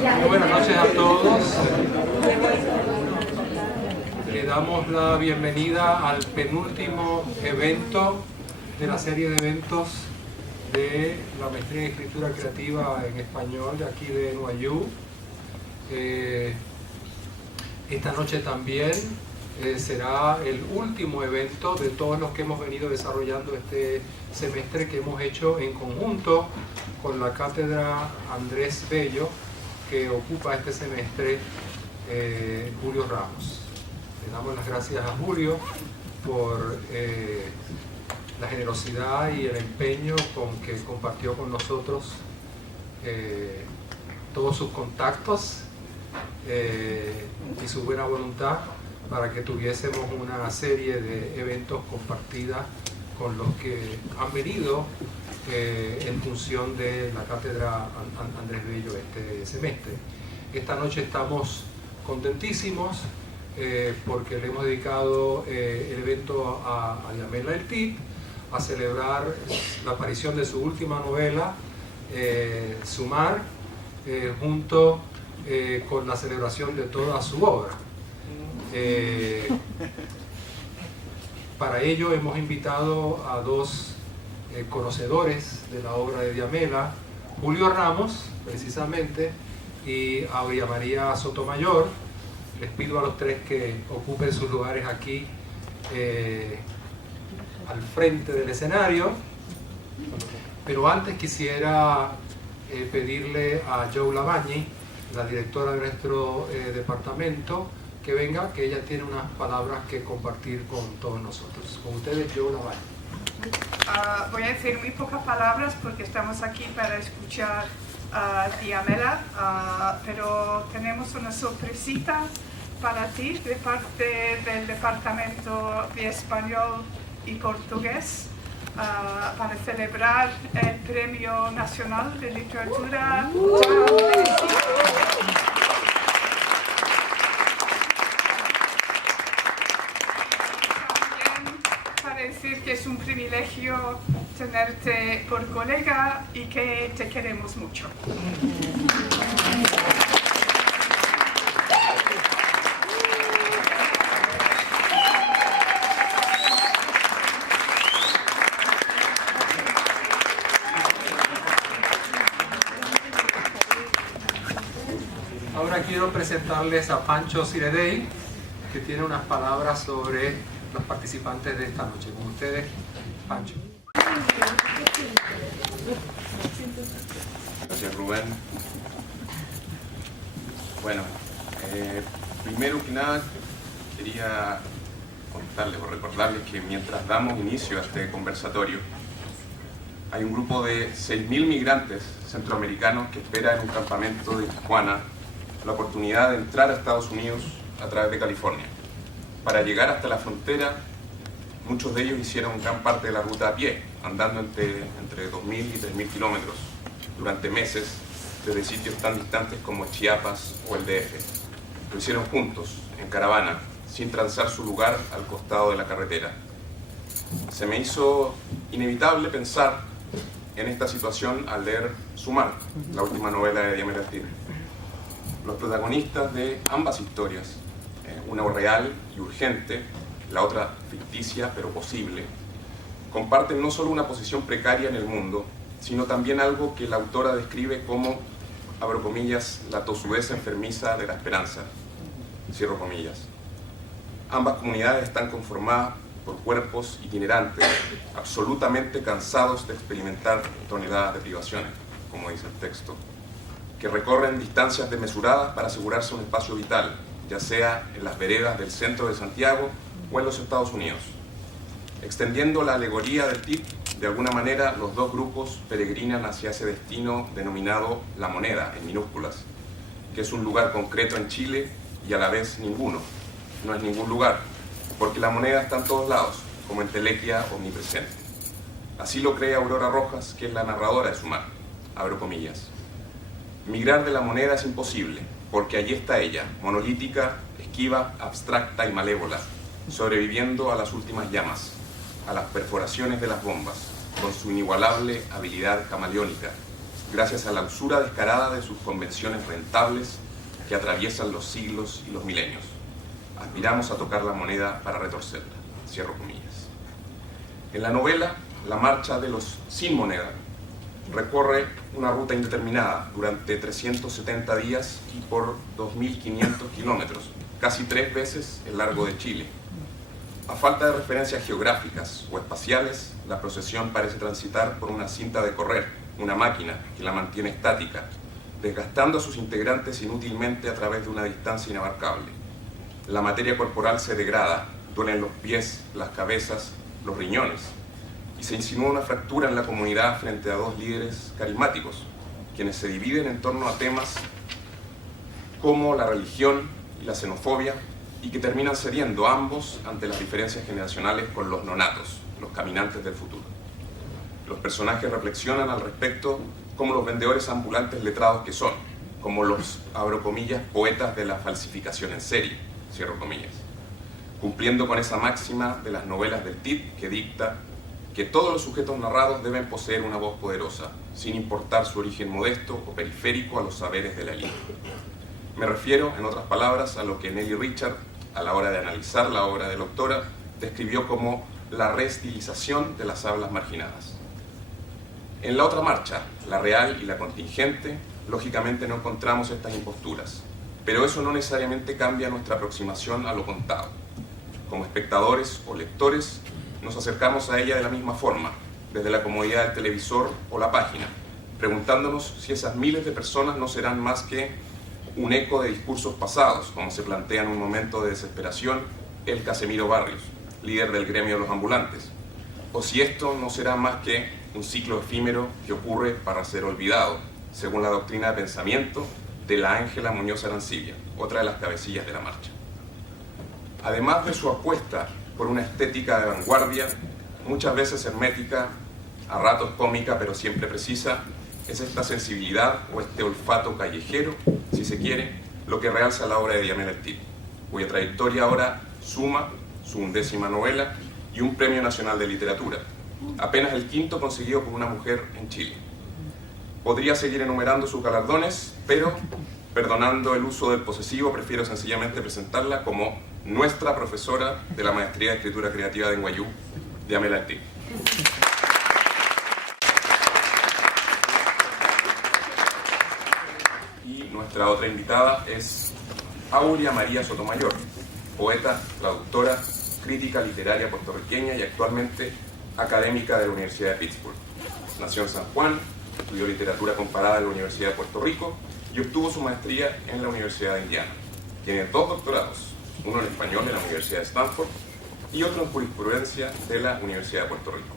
Muy buenas noches a todos. Le damos la bienvenida al penúltimo evento de la serie de eventos de la Maestría en Escritura Creativa en Español de aquí de NYU. Esta noche también será el último evento de todos los que hemos venido desarrollando este semestre, que hemos hecho en conjunto con la cátedra Andrés Bello, que ocupa este semestre Julio Ramos. Le damos las gracias a Julio por la generosidad y el empeño con que compartió con nosotros todos sus contactos y su buena voluntad para que tuviésemos una serie de eventos compartida con los que han venido en función de la cátedra Andrés Bello este semestre. Esta noche estamos contentísimos porque le hemos dedicado el evento a Yamela El Tip, a celebrar la aparición de su última novela, Sumar, junto con la celebración de toda su obra. Para ello hemos invitado a dos conocedores de la obra de Yamela, Julio Ramos, precisamente, y Aurea María Sotomayor. Les pido a los tres que ocupen sus lugares aquí al frente del escenario, pero antes quisiera pedirle a Jo Lavagni, la directora de nuestro departamento, que venga, que ella tiene unas palabras que compartir con todos nosotros. Con ustedes, Jo Lavagni. Voy a decir muy pocas palabras porque estamos aquí para escuchar a Yamela, pero tenemos una sorpresita para ti de parte del Departamento de Español y Portugués para celebrar el Premio Nacional de Literatura. Decir que es un privilegio tenerte por colega y que te queremos mucho. Ahora quiero presentarles a Pancho Ciredey, que tiene unas palabras sobre los participantes de esta noche. Con ustedes, Pancho. Gracias, Rubén. Bueno, primero que nada quería contarles o recordarles que mientras damos inicio a este conversatorio, hay un grupo de 6.000 migrantes centroamericanos que esperan en un campamento de Tijuana la oportunidad de entrar a Estados Unidos a través de California. Para llegar hasta la frontera, muchos de ellos hicieron gran parte de la ruta a pie, andando entre 2.000 y 3.000 kilómetros durante meses, desde sitios tan distantes como Chiapas o el DF. Lo hicieron juntos, en caravana, sin transar su lugar al costado de la carretera. Se me hizo inevitable pensar en esta situación al leer Sumar, la última novela de Yamela El Tip. Los protagonistas de ambas historias, una real y urgente, la otra ficticia pero posible, comparten no solo una posición precaria en el mundo, sino también algo que la autora describe como, abro comillas, la tosudez enfermiza de la esperanza, cierro comillas. Ambas comunidades están conformadas por cuerpos itinerantes, absolutamente cansados de experimentar toneladas de privaciones, como dice el texto, que recorren distancias desmesuradas para asegurarse un espacio vital, ya sea en las veredas del centro de Santiago o en los Estados Unidos. Extendiendo la alegoría del Tip, de alguna manera los dos grupos peregrinan hacia ese destino denominado La Moneda, en minúsculas, que es un lugar concreto en Chile y a la vez ninguno. No es ningún lugar, porque la moneda está en todos lados, como entelequia omnipresente. Así lo cree Aurora Rojas, que es la narradora de Sumar, abro comillas. Migrar de la moneda es imposible, porque allí está ella, monolítica, esquiva, abstracta y malévola, sobreviviendo a las últimas llamas, a las perforaciones de las bombas, con su inigualable habilidad camaleónica, gracias a la usura descarada de sus convenciones rentables que atraviesan los siglos y los milenios. Aspiramos a tocar la moneda para retorcerla. Cierro comillas. En la novela, La marcha de los sin moneda recorre una ruta indeterminada durante 370 días y por 2.500 kilómetros, casi 3 veces el largo de Chile. A falta de referencias geográficas o espaciales, la procesión parece transitar por una cinta de correr, una máquina que la mantiene estática, desgastando a sus integrantes inútilmente a través de una distancia inabarcable. La materia corporal se degrada, duelen los pies, las cabezas, los riñones, y se insinúa una fractura en la comunidad frente a dos líderes carismáticos, quienes se dividen en torno a temas como la religión y la xenofobia, y que terminan cediendo ambos ante las diferencias generacionales con los nonatos, los caminantes del futuro. Los personajes reflexionan al respecto como los vendedores ambulantes letrados que son, como los, abro comillas, poetas de la falsificación en serie, cierro comillas, cumpliendo con esa máxima de las novelas del TIT que dicta que todos los sujetos narrados deben poseer una voz poderosa, sin importar su origen modesto o periférico a los saberes de la élite. Me refiero, en otras palabras, a lo que Nelly Richard, a la hora de analizar la obra del autora, describió como la reestilización de las hablas marginadas. En la otra marcha, la real y la contingente, lógicamente no encontramos estas imposturas, pero eso no necesariamente cambia nuestra aproximación a lo contado. Como espectadores o lectores, nos acercamos a ella de la misma forma, desde la comodidad del televisor o la página, preguntándonos si esas miles de personas no serán más que un eco de discursos pasados, como se plantea en un momento de desesperación el Casemiro Barrios, líder del gremio de los ambulantes, o si esto no será más que un ciclo efímero que ocurre para ser olvidado, según la doctrina de pensamiento de la Ángela Muñoz Arancibia, otra de las cabecillas de la marcha. Además de su apuesta por una estética de vanguardia, muchas veces hermética, a ratos cómica pero siempre precisa, es esta sensibilidad o este olfato callejero, si se quiere, lo que realza la obra de Diamela El TIT, cuya trayectoria ahora suma su 11ª novela y un Premio Nacional de Literatura, apenas el 5º conseguido por una mujer en Chile. Podría seguir enumerando sus galardones, pero perdonando el uso del posesivo, prefiero sencillamente presentarla como nuestra profesora de la Maestría de Escritura Creativa de NYU, Diamela El TIT. Y nuestra otra invitada es Aurea María Sotomayor, poeta, traductora, crítica literaria puertorriqueña y actualmente académica de la Universidad de Pittsburgh. Nació en San Juan, estudió literatura comparada en la Universidad de Puerto Rico y obtuvo su maestría en la Universidad de Indiana. Tiene 2 doctorados, uno en español en la Universidad de Stanford y otro en jurisprudencia de la Universidad de Puerto Rico.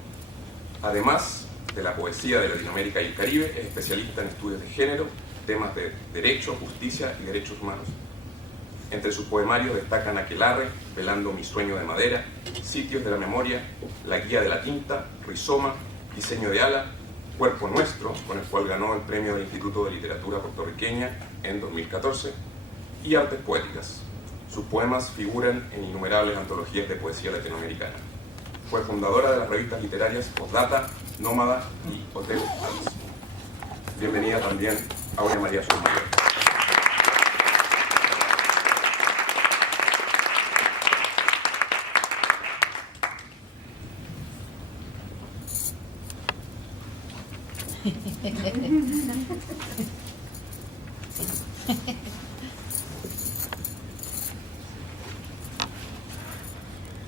Además de la poesía de Latinoamérica y el Caribe, es especialista en estudios de género, temas de derecho, justicia y derechos humanos. Entre sus poemarios destacan Aquelarre, Velando mi sueño de madera, Sitios de la memoria, La guía de la tinta, Rizoma, Diseño de ala, Cuerpo nuestro, con el cual ganó el premio del Instituto de Literatura Puertorriqueña en 2014, y Artes poéticas. Sus poemas figuran en innumerables antologías de poesía latinoamericana. Fue fundadora de las revistas literarias Postdata, Nómada y Hotel Alice. Bienvenida también Aurea María Sotomayor.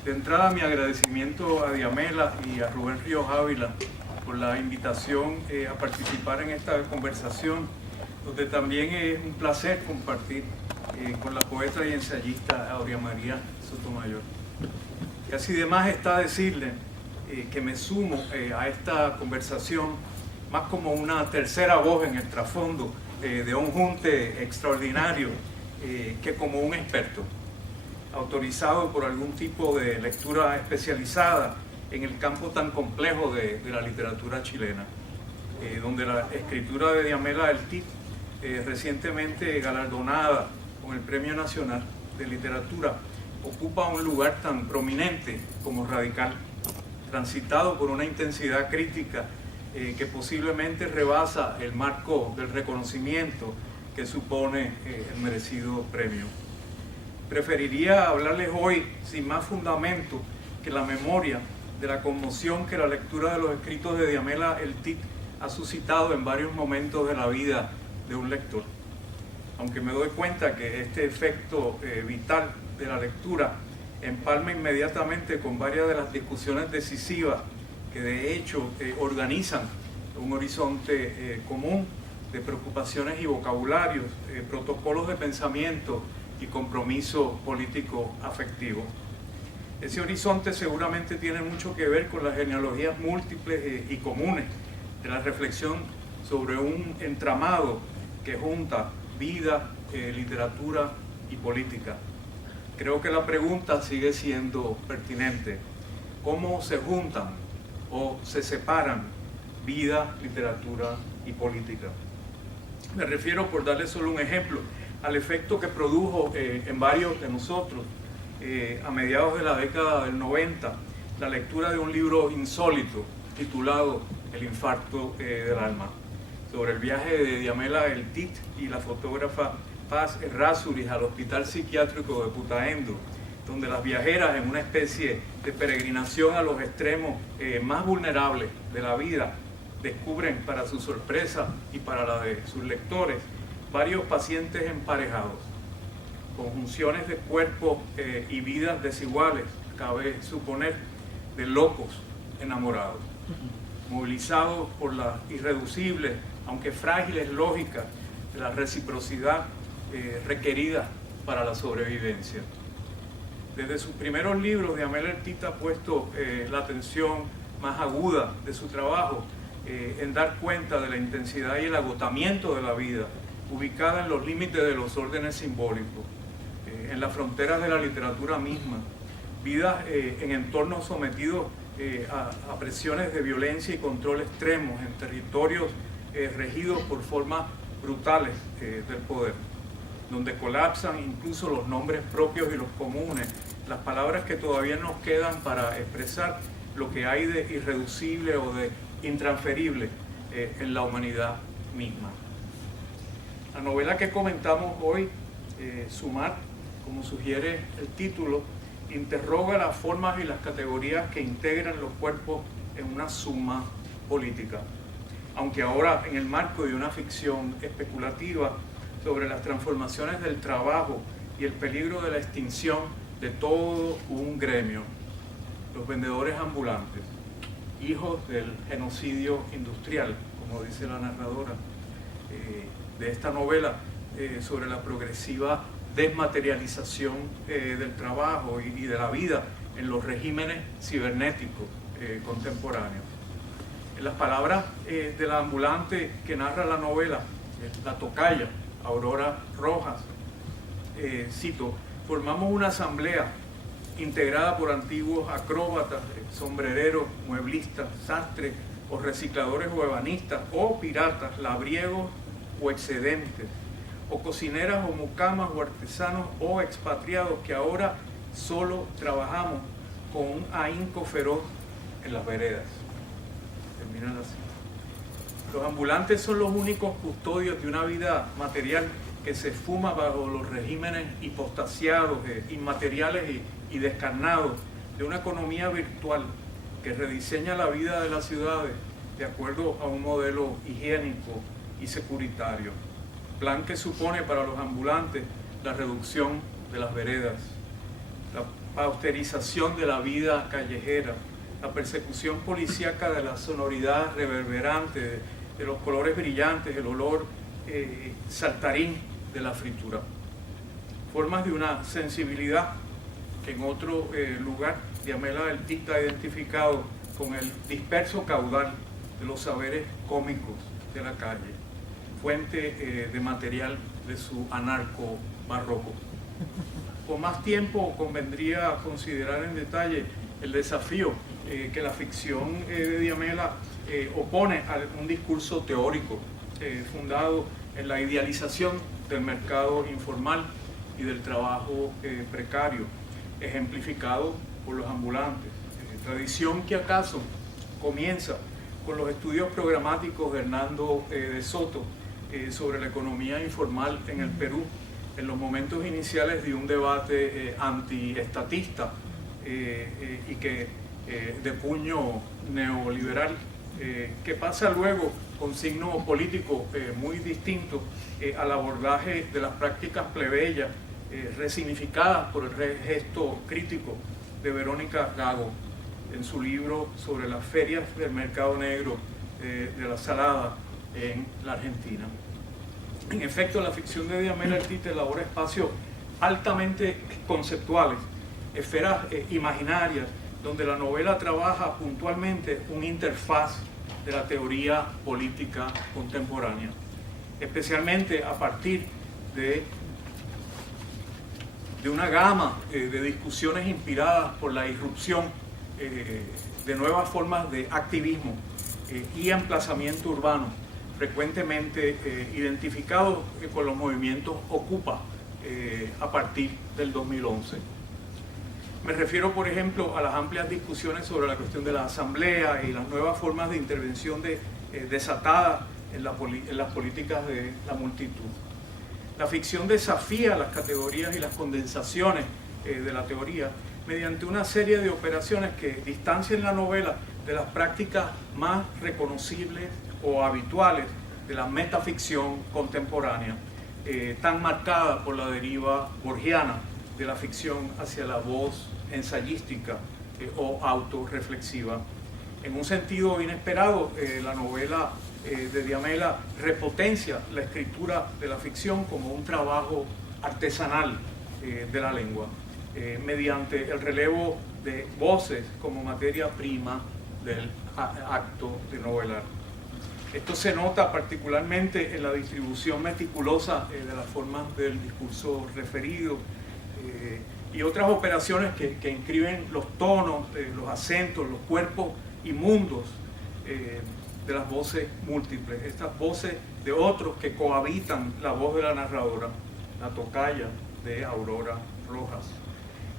De entrada, mi agradecimiento a Diamela y a Rubén Ríos Ávila por la invitación a participar en esta conversación, donde también es un placer compartir con la poeta y ensayista Aurea María Sotomayor. Casi de más está decirle que me sumo a esta conversación más como una tercera voz en el trasfondo de un junte extraordinario que como un experto, autorizado por algún tipo de lectura especializada en el campo tan complejo de la literatura chilena, donde la escritura de Diamela El TIT, recientemente galardonada con el Premio Nacional de Literatura, ocupa un lugar tan prominente como radical, transitado por una intensidad crítica que posiblemente rebasa el marco del reconocimiento que supone el merecido premio. Preferiría hablarles hoy sin más fundamento que la memoria de la conmoción que la lectura de los escritos de Diamela El Tit ha suscitado en varios momentos de la vida de un lector. Aunque me doy cuenta que este efecto vital de la lectura empalma inmediatamente con varias de las discusiones decisivas que de hecho organizan un horizonte común de preocupaciones y vocabularios, protocolos de pensamiento y compromiso político afectivo. Ese horizonte seguramente tiene mucho que ver con las genealogías múltiples y comunes de la reflexión sobre un entramado que junta vida, literatura y política. Creo que la pregunta sigue siendo pertinente. ¿Cómo se juntan o se separan vida, literatura y política? Me refiero, por darle solo un ejemplo, al efecto que produjo en varios de nosotros a mediados de la década del 90 la lectura de un libro insólito titulado El infarto del alma, sobre el viaje de Diamela El Tit y la fotógrafa Paz Errázuriz al hospital psiquiátrico de Putaendo, donde las viajeras, en una especie de peregrinación a los extremos más vulnerables de la vida, descubren, para su sorpresa y para la de sus lectores, varios pacientes emparejados, conjunciones de cuerpos y vidas desiguales, cabe suponer, de locos enamorados, movilizados por las irreducibles, aunque frágiles lógicas de la reciprocidad requerida para la sobrevivencia. Desde sus primeros libros, Diamela El Tit ha puesto la atención más aguda de su trabajo en dar cuenta de la intensidad y el agotamiento de la vida, ubicada en los límites de los órdenes simbólicos, en las fronteras de la literatura misma, vidas en entornos sometidos a presiones de violencia y control extremos, en territorios regidos por formas brutales del poder, donde colapsan incluso los nombres propios y los comunes, las palabras que todavía nos quedan para expresar lo que hay de irreducible o de intransferible en la humanidad misma. La novela que comentamos hoy, Sumar, como sugiere el título, interroga las formas y las categorías que integran los cuerpos en una suma política, aunque ahora en el marco de una ficción especulativa sobre las transformaciones del trabajo y el peligro de la extinción de todo un gremio, los vendedores ambulantes, hijos del genocidio industrial, como dice la narradora de esta novela, sobre la progresiva desmaterialización del trabajo y de la vida en los regímenes cibernéticos contemporáneos. En las palabras de la ambulante que narra la novela, la tocaya, Aurora Rojas, cito: formamos una asamblea integrada por antiguos acróbatas, sombrereros, mueblistas, sastres o recicladores o ebanistas o piratas, labriegos o excedentes, o cocineras o mucamas o artesanos o expatriados que ahora solo trabajamos con un ahínco feroz en las veredas. Terminan así. Los ambulantes son los únicos custodios de una vida material que se esfuma bajo los regímenes hipostasiados, inmateriales y descarnados de una economía virtual que rediseña la vida de las ciudades de acuerdo a un modelo higiénico y securitario, plan que supone para los ambulantes la reducción de las veredas, la pauperización de la vida callejera, la persecución policíaca de la sonoridad reverberante, de los colores brillantes, el olor saltarín de la fritura. Formas de una sensibilidad que en otro lugar Diamela El Tit ha identificado con el disperso caudal de los saberes cómicos de la calle, fuente de material de su anarco barroco. Con más tiempo convendría considerar en detalle el desafío que la ficción de Diamela opone a un discurso teórico fundado en la idealización del mercado informal y del trabajo precario, ejemplificado por los ambulantes, tradición que acaso comienza con los estudios programáticos de Hernando de Soto sobre la economía informal en el Perú, en los momentos iniciales de un debate antiestatista y que de puño neoliberal, que pasa luego con signo político muy distinto al abordaje de las prácticas plebeyas resignificadas por el gesto crítico de Verónica Gago en su libro sobre las ferias del mercado negro de la Salada en la Argentina. En efecto, la ficción de Diamela Artite elabora espacios altamente conceptuales, esferas imaginarias, donde la novela trabaja puntualmente una interfaz de la teoría política contemporánea, especialmente a partir de una gama de discusiones inspiradas por la irrupción de nuevas formas de activismo y emplazamiento urbano, frecuentemente identificados con los movimientos Ocupa a partir del 2011. Me refiero, por ejemplo, a las amplias discusiones sobre la cuestión de la asamblea y las nuevas formas de intervención desatadas en las políticas de la multitud. La ficción desafía las categorías y las condensaciones de la teoría mediante una serie de operaciones que distancian la novela de las prácticas más reconocibles o habituales de la metaficción contemporánea, tan marcada por la deriva borgiana de la ficción hacia la voz ensayística o autorreflexiva. En un sentido inesperado, la novela de Diamela repotencia la escritura de la ficción como un trabajo artesanal de la lengua, mediante el relevo de voces como materia prima del acto de novelar. Esto se nota particularmente en la distribución meticulosa de las formas del discurso referido y otras operaciones que inscriben los tonos, los acentos, los cuerpos y mundos de las voces múltiples, estas voces de otros que cohabitan la voz de la narradora, la tocaya de Aurora Rojas.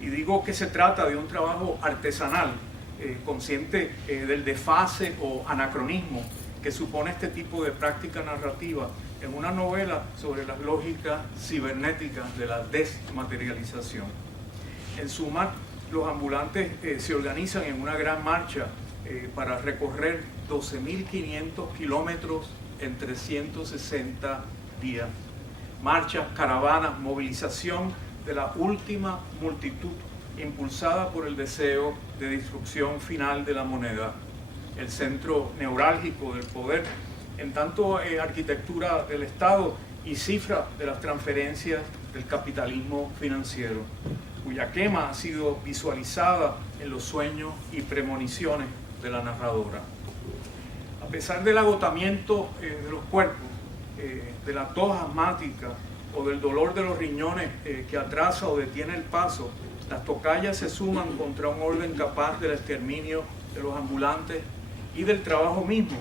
Y digo que se trata de un trabajo artesanal, consciente del desfase o anacronismo que supone este tipo de práctica narrativa en una novela sobre las lógicas cibernéticas de la desmaterialización. En suma, los ambulantes se organizan en una gran marcha para recorrer 12.500 kilómetros en 360 días. Marchas, caravanas, movilización de la última multitud impulsada por el deseo de destrucción final de la moneda, el centro neurálgico del poder, en tanto arquitectura del Estado y cifra de las transferencias del capitalismo financiero, cuya quema ha sido visualizada en los sueños y premoniciones de la narradora. A pesar del agotamiento de los cuerpos, de la tos asmática o del dolor de los riñones que atrasa o detiene el paso, las tocayas se suman contra un orden capaz del exterminio de los ambulantes y del trabajo mismo,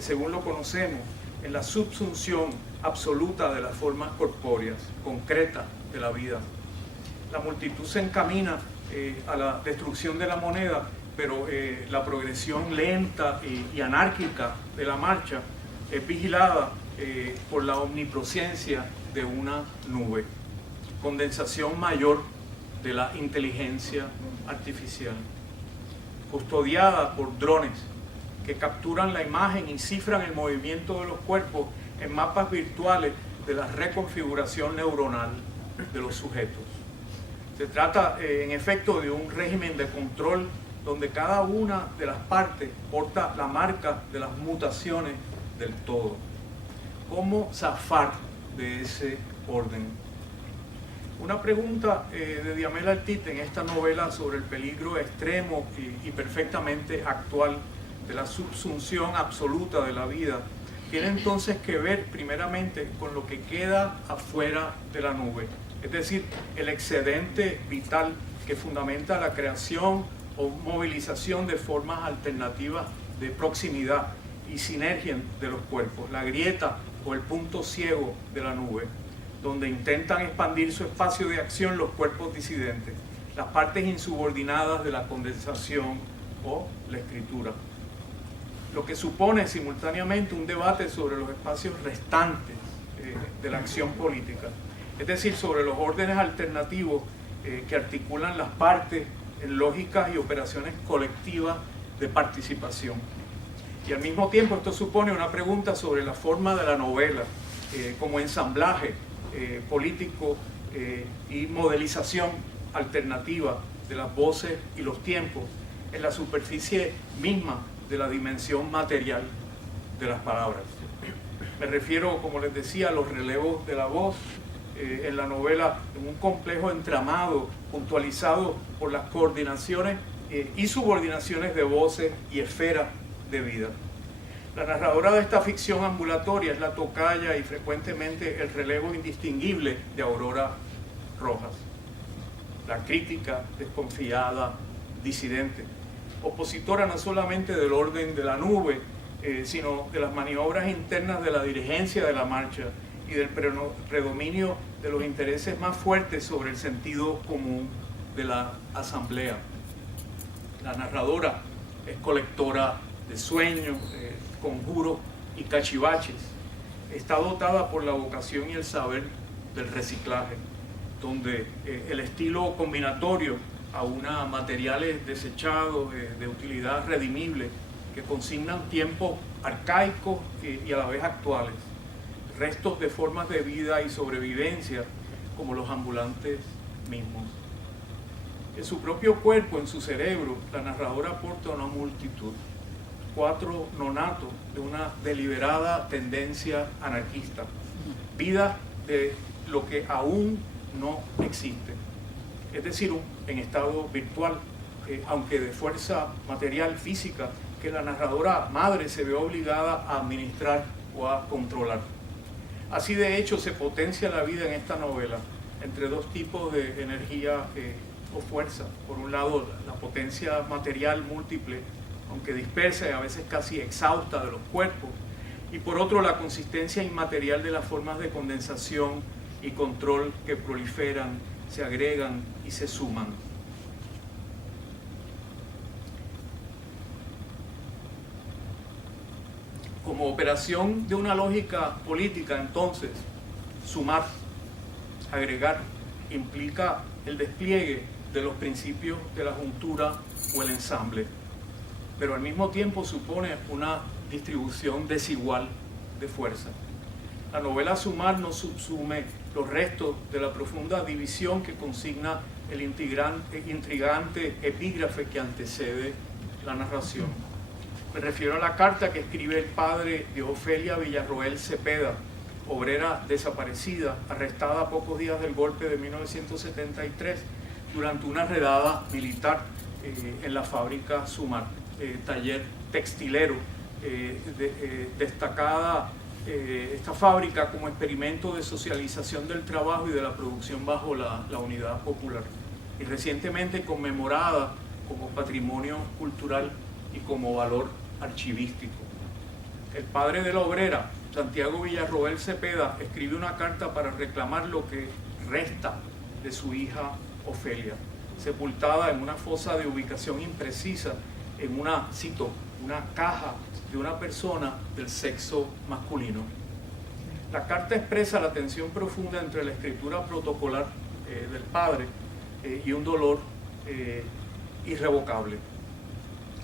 según lo conocemos, en la subsunción absoluta de las formas corpóreas, concretas de la vida. La multitud se encamina a la destrucción de la moneda, pero la progresión lenta y anárquica de la marcha es vigilada por la omnipresencia de una nube, condensación mayor de la inteligencia artificial, custodiada por drones que capturan la imagen y cifran el movimiento de los cuerpos en mapas virtuales de la reconfiguración neuronal de los sujetos. Se trata, en efecto, de un régimen de control donde cada una de las partes porta la marca de las mutaciones del todo. ¿Cómo zafar de ese orden? Una pregunta de Diamela Artite en esta novela sobre el peligro extremo y perfectamente actual de la subsunción absoluta de la vida tiene entonces que ver primeramente con lo que queda afuera de la nube, es decir, el excedente vital que fundamenta la creación o movilización de formas alternativas de proximidad y sinergia de los cuerpos, la grieta o el punto ciego de la nube, donde intentan expandir su espacio de acción los cuerpos disidentes, las partes insubordinadas de la condensación o la escritura. lo que supone simultáneamente un debate sobre los espacios restantes de la acción política, es decir, sobre los órdenes alternativos que articulan las partes en lógicas y operaciones colectivas de participación. Y al mismo tiempo esto supone una pregunta sobre la forma de la novela como ensamblaje político y modelización alternativa de las voces y los tiempos en la superficie misma de la dimensión material de las palabras. Me refiero, como les decía, a los relevos de la voz en la novela, en un complejo entramado puntualizado por las coordinaciones y subordinaciones de voces y esferas de vida. La narradora de esta ficción ambulatoria es la tocaya y frecuentemente el relevo indistinguible de Aurora Rojas, la crítica desconfiada, disidente, opositora no solamente del orden de la nube, sino de las maniobras internas de la dirigencia de la marcha y del predominio de los intereses más fuertes sobre el sentido común de la asamblea. La narradora es colectora de sueños, conjuros y cachivaches. Está dotada por la vocación y el saber del reciclaje, donde el estilo combinatorio aúna materiales desechados de utilidad redimible que consignan tiempos arcaicos y a la vez actuales, restos de formas de vida y sobrevivencia como los ambulantes mismos. En su propio cuerpo, en su cerebro, la narradora aporta una multitud, 4 nonatos de una deliberada tendencia anarquista, vida de lo que aún no existe, es decir, en estado virtual, aunque de fuerza material, física, que la narradora madre se ve obligada a administrar o a controlar. Así de hecho se potencia la vida en esta novela entre 2 tipos de energía o fuerza. Por un lado, la potencia material múltiple, aunque dispersa y a veces casi exhausta de los cuerpos, y por otro la consistencia inmaterial de las formas de condensación y control que proliferan, se agregan y se suman. Como operación de una lógica política, entonces, sumar, agregar, implica el despliegue de los principios de la juntura o el ensamble, pero al mismo tiempo supone una distribución desigual de fuerza. La novela Sumar no subsume los restos de la profunda división que consigna el intrigante epígrafe que antecede la narración. Me refiero a la carta que escribe el padre de Ofelia Villarroel Cepeda, obrera desaparecida, arrestada a pocos días del golpe de 1973 durante una redada militar en la fábrica Sumar, taller textilero, destacada esta fábrica como experimento de socialización del trabajo y de la producción bajo la unidad popular, y recientemente conmemorada como patrimonio cultural y como valor archivístico. El padre de la obrera, Santiago Villarroel Cepeda, escribe una carta para reclamar lo que resta de su hija Ofelia, sepultada en una fosa de ubicación imprecisa en una, cito, una caja de una persona del sexo masculino. La carta expresa la tensión profunda entre la escritura protocolar del padre y un dolor irrevocable.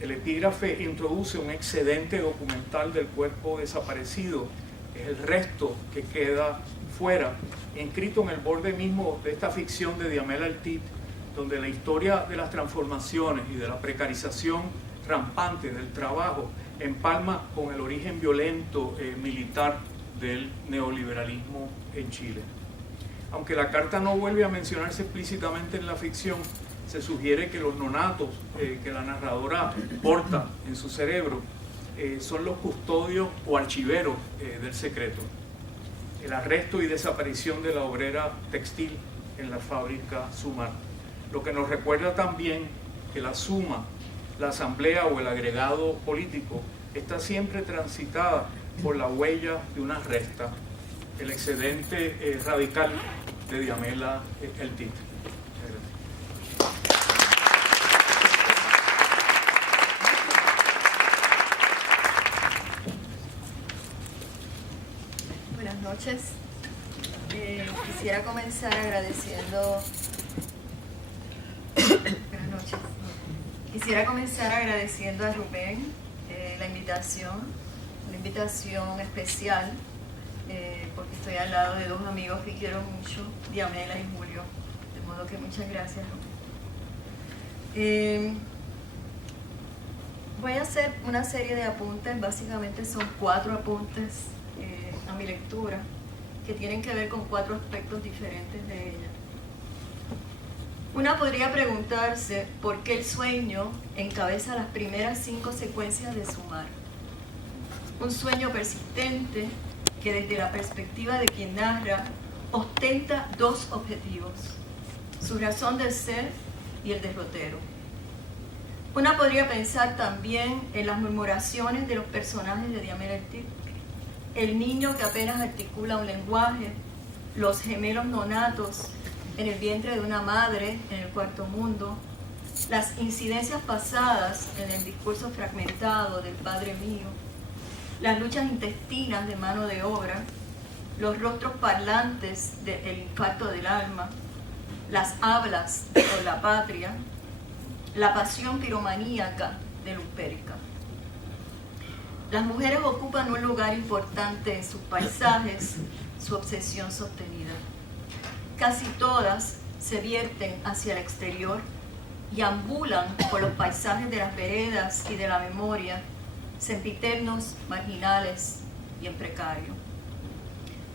El epígrafe introduce un excedente documental del cuerpo desaparecido, es el resto que queda fuera, inscrito en el borde mismo de esta ficción de Diamela Eltit, donde la historia de las transformaciones y de la precarización rampante del trabajo empalma con el origen violento militar del neoliberalismo en Chile. Aunque la carta no vuelve a mencionarse explícitamente en la ficción, se sugiere que los nonatos que la narradora porta en su cerebro son los custodios o archiveros del secreto. El arresto y desaparición de la obrera textil en la fábrica Sumar, lo que nos recuerda también que la suma, la asamblea o el agregado político está siempre transitada por la huella de una resta, el excedente radical de Diamela Eltit. noches. Quisiera comenzar agradeciendo. Buenas noches. Quisiera comenzar agradeciendo a Rubén la invitación, una invitación especial, porque estoy al lado de dos amigos que quiero mucho, Diamela y Julio. De modo que muchas gracias, Rubén. Voy a hacer una serie de apuntes, básicamente son 4 apuntes a mi lectura, que tienen que ver con 4 aspectos diferentes de ella. Una podría preguntarse por qué el sueño encabeza las primeras 5 secuencias de Sumar. Un sueño persistente que desde la perspectiva de quien narra ostenta 2 objetivos, su razón de ser y el derrotero. Una podría pensar también en las murmuraciones de los personajes de Diamela Ertil, el niño que apenas articula un lenguaje, los gemelos nonatos en el vientre de una madre en el cuarto mundo, las incidencias pasadas en el discurso fragmentado del Padre Mío, las luchas intestinas de mano de obra, los rostros parlantes del infarto del alma, las hablas por la patria, la pasión piromaníaca de Lupérica. Las mujeres ocupan un lugar importante en sus paisajes, su obsesión sostenida. Casi todas se vierten hacia el exterior y ambulan por los paisajes de las veredas y de la memoria, sempiternos, marginales y en precario.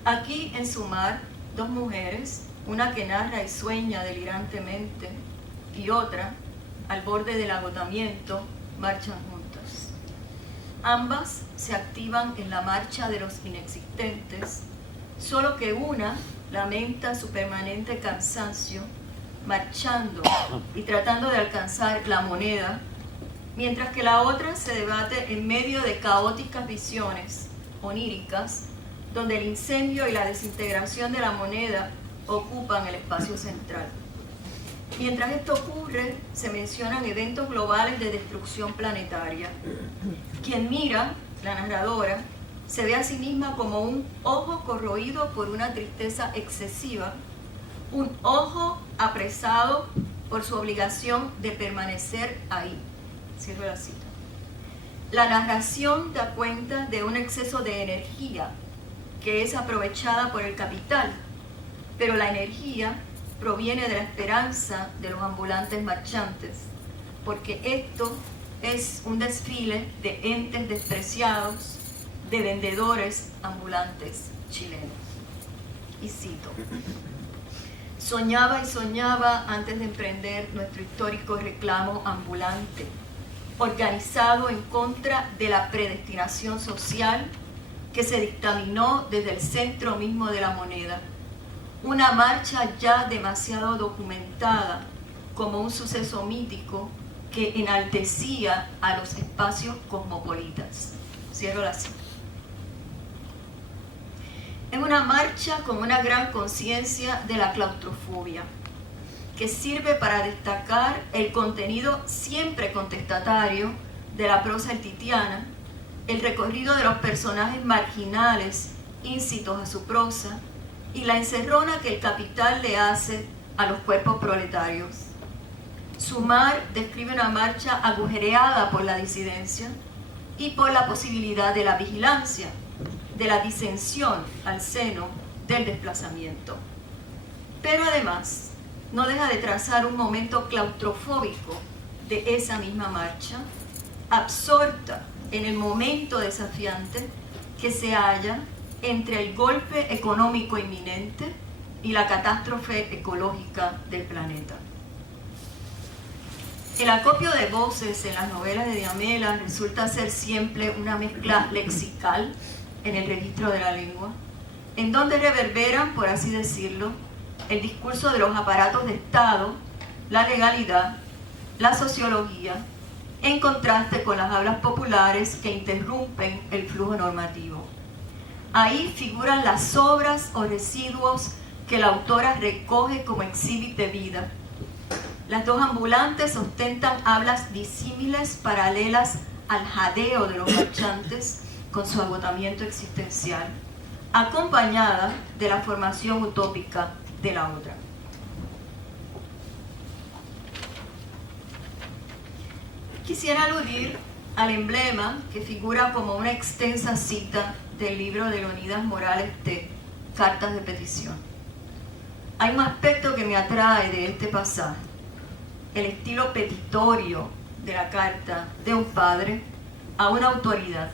Aquí en Sumar, 2 mujeres, una que narra y sueña delirantemente y otra, al borde del agotamiento, marchan juntas. Ambas se activan en la marcha de los inexistentes, solo que una lamenta su permanente cansancio, marchando y tratando de alcanzar la moneda, mientras que la otra se debate en medio de caóticas visiones oníricas, donde el incendio y la desintegración de la moneda ocupan el espacio central. Mientras esto ocurre, se mencionan eventos globales de destrucción planetaria. Quien mira, la narradora, se ve a sí misma como un ojo corroído por una tristeza excesiva, un ojo apresado por su obligación de permanecer ahí. Cierro la cita. La narración da cuenta de un exceso de energía que es aprovechada por el capital, pero la energía proviene de la esperanza de los ambulantes marchantes, porque esto es un desfile de entes despreciados, de vendedores ambulantes chilenos. Y cito: soñaba y soñaba antes de emprender nuestro histórico reclamo ambulante, organizado en contra de la predestinación social que se dictaminó desde el centro mismo de la moneda. Una marcha ya demasiado documentada como un suceso mítico que enaltecía a los espacios cosmopolitas. Cierro la cita. Es una marcha con una gran conciencia de la claustrofobia, que sirve para destacar el contenido siempre contestatario de la prosa eltitiana, el recorrido de los personajes marginales íncitos a su prosa y la encerrona que el capital le hace a los cuerpos proletarios. Sumar describe una marcha agujereada por la disidencia y por la posibilidad de la vigilancia, de la disensión al seno del desplazamiento. Pero además, no deja de trazar un momento claustrofóbico de esa misma marcha, absorta en el momento desafiante que se halla entre el golpe económico inminente y la catástrofe ecológica del planeta. El acopio de voces en las novelas de Diamela resulta ser siempre una mezcla lexical en el registro de la lengua, en donde reverberan, por así decirlo, el discurso de los aparatos de Estado, la legalidad, la sociología, en contraste con las hablas populares que interrumpen el flujo normativo. Ahí figuran las sobras o residuos que la autora recoge como exhibit de vida. Las 2 ambulantes ostentan hablas disímiles paralelas al jadeo de los marchantes con su agotamiento existencial. acompañada de la formación utópica de la otra. Quisiera aludir al emblema que figura como una extensa cita del libro de Leonidas Morales T, Cartas de Petición. Hay un aspecto que me atrae de este pasaje, el estilo petitorio de la carta de un padre a una autoridad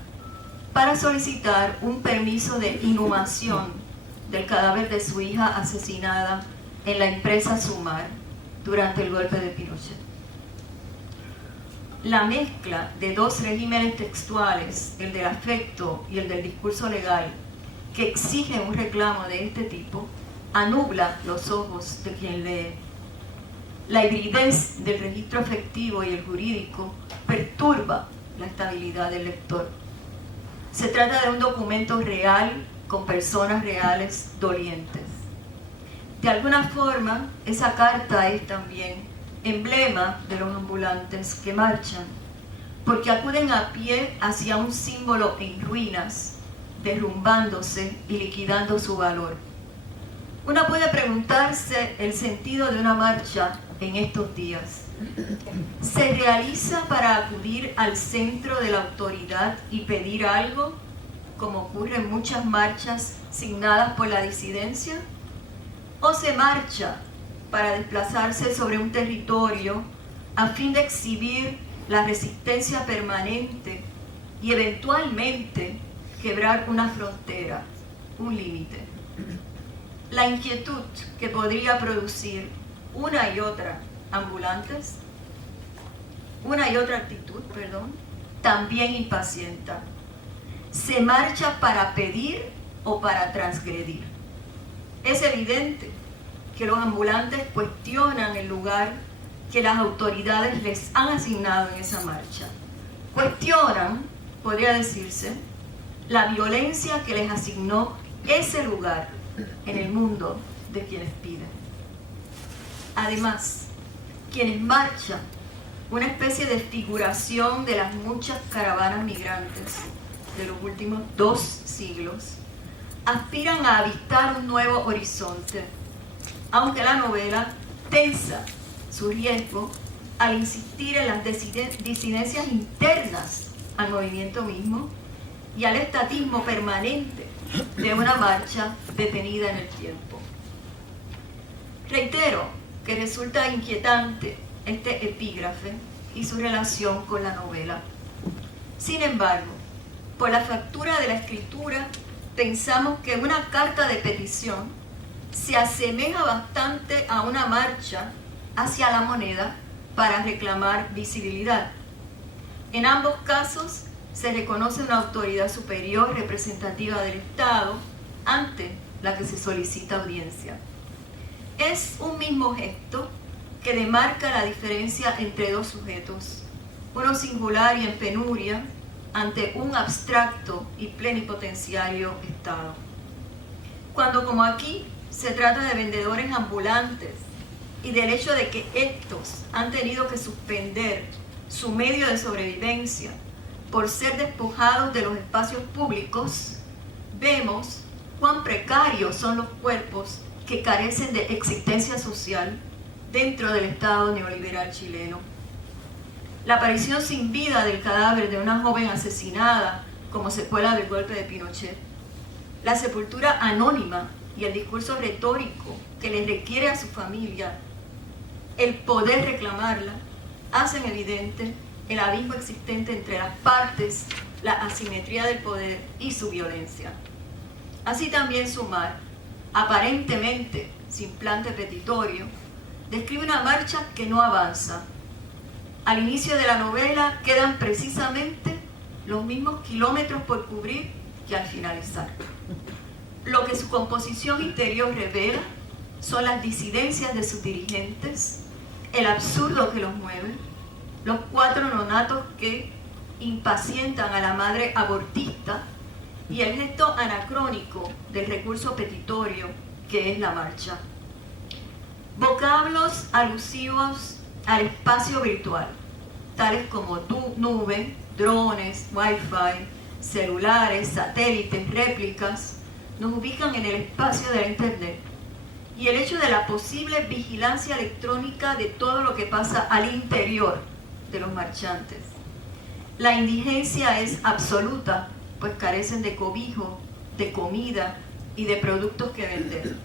para solicitar un permiso de inhumación del cadáver de su hija asesinada en la empresa Sumar durante el golpe de Pinochet. La mezcla de dos regímenes textuales, el del afecto y el del discurso legal, que exigen un reclamo de este tipo, anubla los ojos de quien lee. La hibridez del registro afectivo y el jurídico perturba la estabilidad del lector. Se trata de un documento real con personas reales dolientes. De alguna forma, esa carta es también emblema de los ambulantes que marchan, porque acuden a pie hacia un símbolo en ruinas, derrumbándose y liquidando su valor. Uno puede preguntarse el sentido de una marcha en estos días. ¿Se realiza para acudir al centro de la autoridad y pedir algo, como ocurre en muchas marchas signadas por la disidencia? ¿O se marcha para desplazarse sobre un territorio a fin de exhibir la resistencia permanente y eventualmente quebrar una frontera, un límite? La inquietud que podría producir una y otra actitud, también impacienta. ¿Se marcha para pedir o para transgredir? Es evidente que los ambulantes cuestionan el lugar que las autoridades les han asignado en esa marcha. Cuestionan, podría decirse, la violencia que les asignó ese lugar en el mundo de quienes piden. Además, quienes marchan, una especie de figuración de las muchas caravanas migrantes de los últimos 2 siglos, aspiran a avistar un nuevo horizonte, aunque la novela tensa su riesgo al insistir en las disidencias internas al movimiento mismo y al estatismo permanente de una marcha detenida en el tiempo. Reitero que resulta inquietante este epígrafe y su relación con la novela. Sin embargo, por la factura de la escritura, pensamos que una carta de petición se asemeja bastante a una marcha hacia la moneda para reclamar visibilidad. En ambos casos se reconoce una autoridad superior representativa del Estado ante la que se solicita audiencia. Es un mismo gesto que demarca la diferencia entre dos sujetos, uno singular y en penuria ante un abstracto y plenipotenciario Estado. Cuando, como aquí, se trata de vendedores ambulantes y del hecho de que estos han tenido que suspender su medio de sobrevivencia por ser despojados de los espacios públicos, vemos cuán precarios son los cuerpos que carecen de existencia social dentro del Estado neoliberal chileno. La aparición sin vida del cadáver de una joven asesinada como secuela del golpe de Pinochet, la sepultura anónima y el discurso retórico que le requiere a su familia el poder reclamarla, hacen evidente el abismo existente entre las partes, la asimetría del poder y su violencia. Así también Sumar, aparentemente sin plante petitorio, describe una marcha que no avanza. Al inicio de la novela quedan precisamente los mismos kilómetros por cubrir que al finalizar. Lo que su composición interior revela son las disidencias de sus dirigentes, el absurdo que los mueve, los 4 nonatos que impacientan a la madre abortista y el gesto anacrónico del recurso petitorio que es la marcha. Vocablos alusivos al espacio virtual, tales como nube, drones, wifi, celulares, satélites, réplicas, nos ubican en el espacio de la Internet y el hecho de la posible vigilancia electrónica de todo lo que pasa al interior de los marchantes. La indigencia es absoluta, pues carecen de cobijo, de comida y de productos que vender.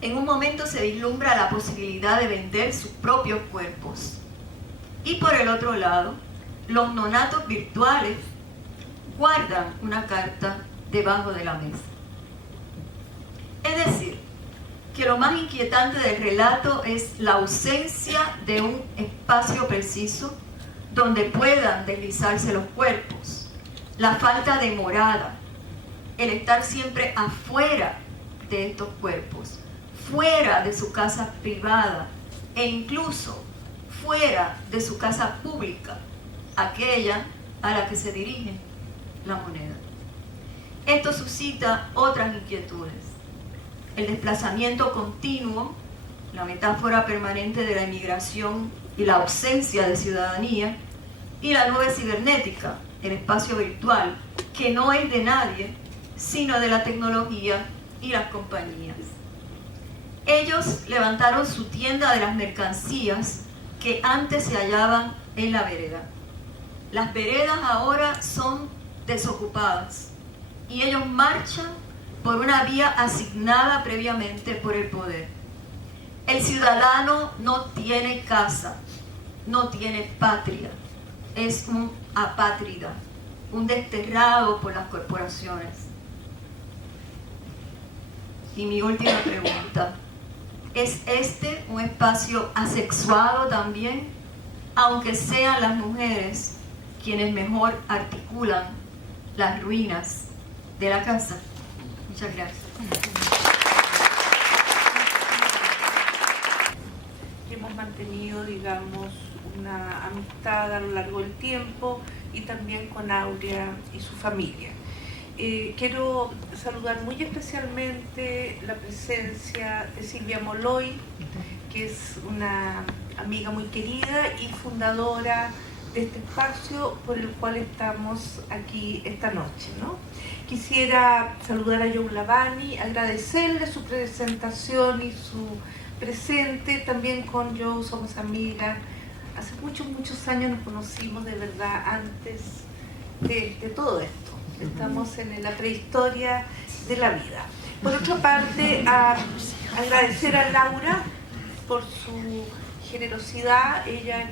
En un momento se vislumbra la posibilidad de vender sus propios cuerpos. Y por el otro lado, los nonatos virtuales guardan una carta debajo de la mesa. Es decir, que lo más inquietante del relato es la ausencia de un espacio preciso donde puedan deslizarse los cuerpos, la falta de morada, el estar siempre afuera de estos cuerpos, fuera de su casa privada e incluso fuera de su casa pública, aquella a la que se dirige la moneda. Esto suscita otras inquietudes. El desplazamiento continuo, la metáfora permanente de la emigración y la ausencia de ciudadanía, y la nube cibernética, el espacio virtual, que no es de nadie, sino de la tecnología y las compañías. Ellos levantaron su tienda de las mercancías que antes se hallaban en la vereda. Las veredas ahora son desocupadas y ellos marchan por una vía asignada previamente por el poder. El ciudadano no tiene casa, no tiene patria, es un apátrida, un desterrado por las corporaciones. Y mi última pregunta, ¿es este un espacio asexuado también, aunque sean las mujeres quienes mejor articulan las ruinas de la casa? Muchas gracias. Hemos mantenido, digamos, una amistad a lo largo del tiempo y también con Aurea y su familia. Quiero saludar muy especialmente la presencia de Silvia Molloy, que es una amiga muy querida y fundadora de este espacio por el cual estamos aquí esta noche, ¿no? Quisiera saludar a Joe Lavani, agradecerle su presentación y su presente. También con Joe somos amigas. Hace muchos años nos conocimos de verdad antes de todo esto. Estamos en la prehistoria de la vida. Por otra parte, agradecer a Laura por su generosidad. Ella es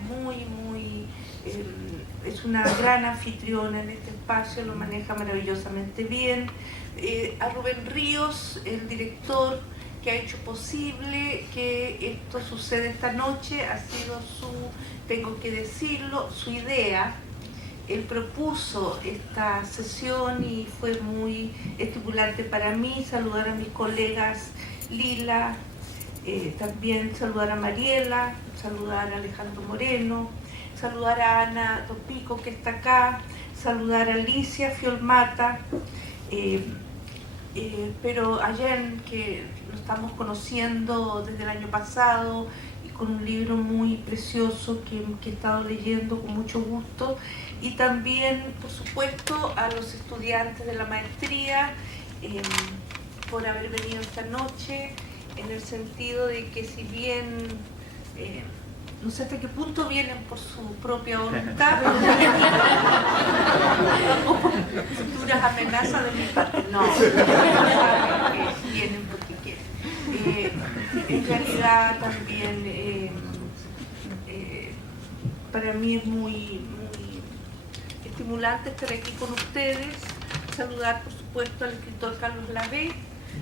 es una gran anfitriona en este espacio, lo maneja maravillosamente bien. A Rubén Ríos, el director que ha hecho posible que esto suceda esta noche, ha sido tengo que decirlo, su idea. Él propuso esta sesión y fue muy estimulante para mí. Saludar a mis colegas Lila, también saludar a Mariela, saludar a Alejandro Moreno, saludar a Ana Topico, que está acá, saludar a Alicia Fiolmata, pero a Jen, que lo estamos conociendo desde el año pasado, y con un libro muy precioso que he estado leyendo con mucho gusto, y también, por supuesto, a los estudiantes de la maestría por haber venido esta noche, en el sentido de que si bien no sé hasta qué punto vienen por su propia voluntad o por futuras amenazas de mi parte, no, que vienen porque quieren. En realidad también para mí es muy estimulante estar aquí con ustedes. Saludar, por supuesto, al escritor Carlos Lavé,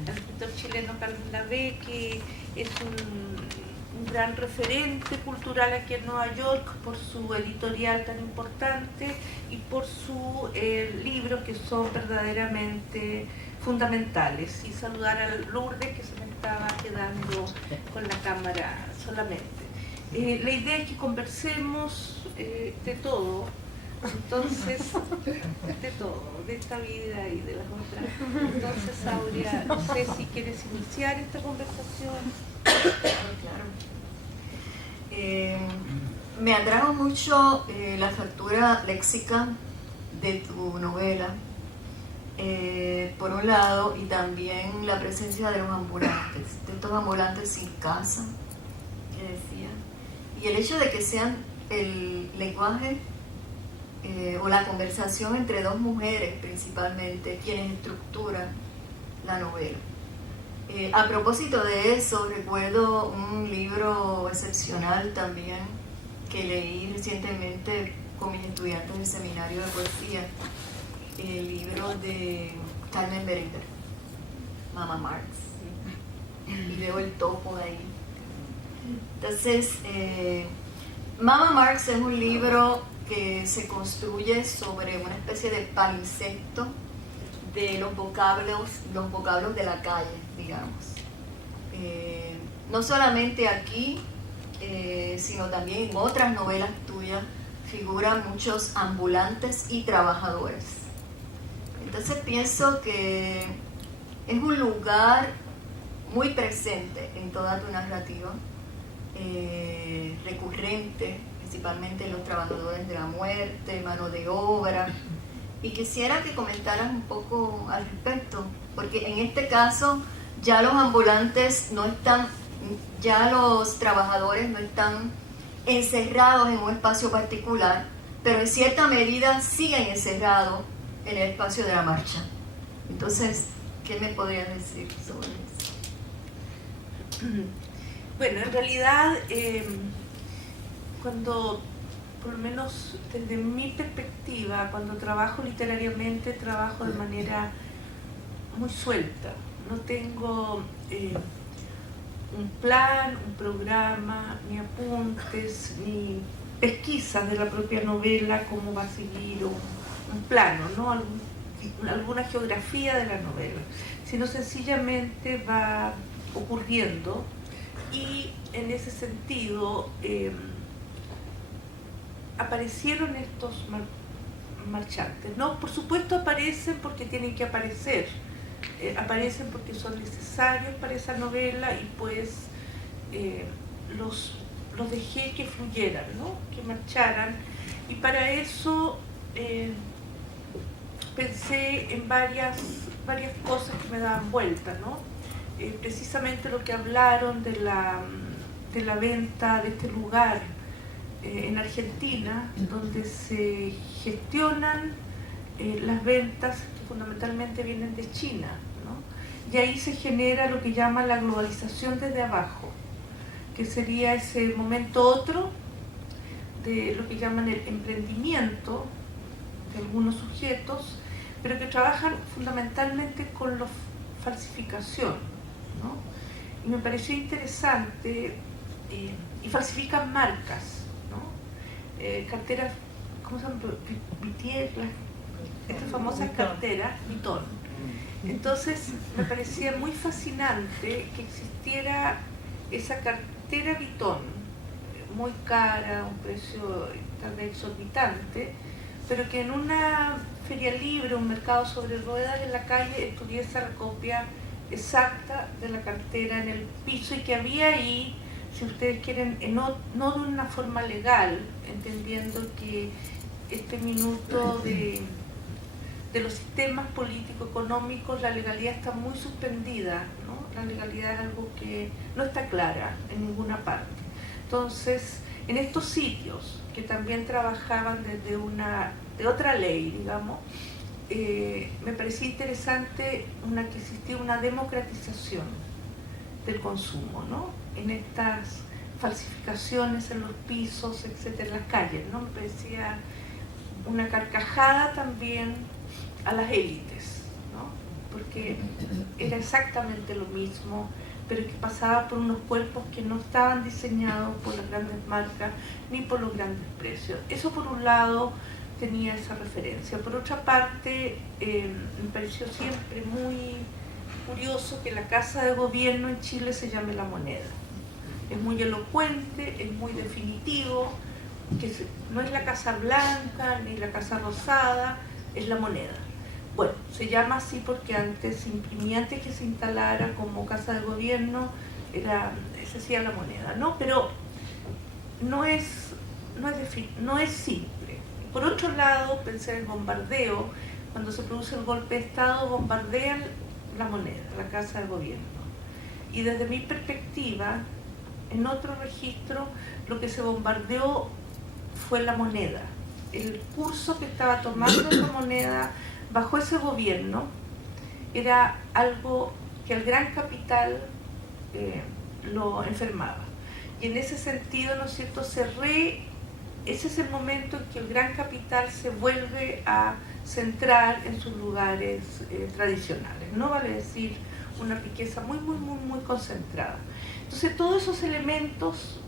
al escritor chileno Carlos Lavé, que es un gran referente cultural aquí en Nueva York por su editorial tan importante y por sus libros que son verdaderamente fundamentales. Y saludar a Lourdes, que se me estaba quedando con la cámara solamente. La idea es que conversemos de todo. Entonces, de todo, de esta vida y de las otras. Entonces, Aurea, no sé si quieres iniciar esta conversación. Claro. Me atrajo mucho la factura léxica de tu novela, por un lado, y también la presencia de los ambulantes, de estos ambulantes sin casa, que decía, y el hecho de que sean el lenguaje o la conversación entre dos mujeres principalmente quienes estructuran la novela. A propósito de eso, recuerdo un libro excepcional también que leí recientemente con mis estudiantes del seminario de poesía, el libro de Carmen Berenguer, Mama Marx, y veo el topo ahí. Entonces, Mama Marx es un libro que se construye sobre una especie de palimpsesto de los vocablos de la calle, digamos. No solamente aquí, sino también en otras novelas tuyas figuran muchos ambulantes y trabajadores. Entonces pienso que es un lugar muy presente en toda tu narrativa, recurrente, principalmente los trabajadores de la muerte, mano de obra, y quisiera que comentaras un poco al respecto, porque en este caso ya los ambulantes no están, ya los trabajadores no están encerrados en un espacio particular, pero en cierta medida siguen encerrados en el espacio de la marcha. Entonces, ¿qué me podrías decir sobre eso? Bueno, en realidad, cuando, por lo menos desde mi perspectiva, cuando trabajo literariamente, trabajo de manera muy suelta. No tengo un plan, un programa, ni apuntes, ni pesquisas de la propia novela, cómo va a seguir un plano, ¿no? Alguna geografía de la novela, sino sencillamente va ocurriendo. Y en ese sentido aparecieron estos marchantes, ¿no? Por supuesto aparecen porque tienen que aparecer, aparecen porque son necesarios para esa novela, y pues los dejé que fluyeran, ¿no? Que marcharan, y para eso pensé en varias cosas que me daban vuelta, ¿no? Precisamente lo que hablaron de la venta de este lugar en Argentina, donde se gestionan las ventas que fundamentalmente vienen de China, ¿no? Y ahí se genera lo que llaman la globalización desde abajo, que sería ese momento otro de lo que llaman el emprendimiento de algunos sujetos, pero que trabajan fundamentalmente con la falsificación, ¿no? Y me pareció interesante, y falsifican marcas, ¿no? Carteras, ¿cómo se llama? Vitier, estas famosas carteras, Vuitton. Entonces me parecía muy fascinante que existiera esa cartera Vuitton, muy cara, un precio tal vez exorbitante, pero que en una feria libre, un mercado sobre ruedas en la calle, estuviese la copia exacta de la cartera en el piso, y que había ahí, si ustedes quieren, no de una forma legal, entendiendo que este minuto de los sistemas político-económicos, la legalidad está muy suspendida, ¿no? La legalidad es algo que no está clara en ninguna parte. Entonces, en estos sitios que también trabajaban de otra ley, digamos, me parecía interesante que existía una democratización del consumo, ¿no? En estas falsificaciones en los pisos, etcétera, en las calles, ¿no? Me parecía una carcajada también a las élites, ¿no? Porque era exactamente lo mismo, pero que pasaba por unos cuerpos que no estaban diseñados por las grandes marcas ni por los grandes precios. Eso por un lado tenía esa referencia. Por otra parte, me pareció siempre muy curioso que la Casa de Gobierno en Chile se llame La Moneda. Es muy elocuente, es muy definitivo, que no es la Casa Blanca ni la Casa Rosada, es La Moneda. Bueno, se llama así porque antes que se instalara como Casa de Gobierno, se hacía La Moneda, ¿no? Pero no es simple. Por otro lado, pensé en el bombardeo, cuando se produce el golpe de Estado, bombardean la Moneda, la Casa del Gobierno. Y desde mi perspectiva, en otro registro, lo que se bombardeó fue la moneda. El curso que estaba tomando esa moneda bajo ese gobierno era algo que al gran capital lo enfermaba. Y en ese sentido, ¿no es cierto?, ese es el momento en que el gran capital se vuelve a centrar en sus lugares tradicionales. No vale decir una riqueza muy, muy, muy, muy concentrada. Entonces, todos esos elementos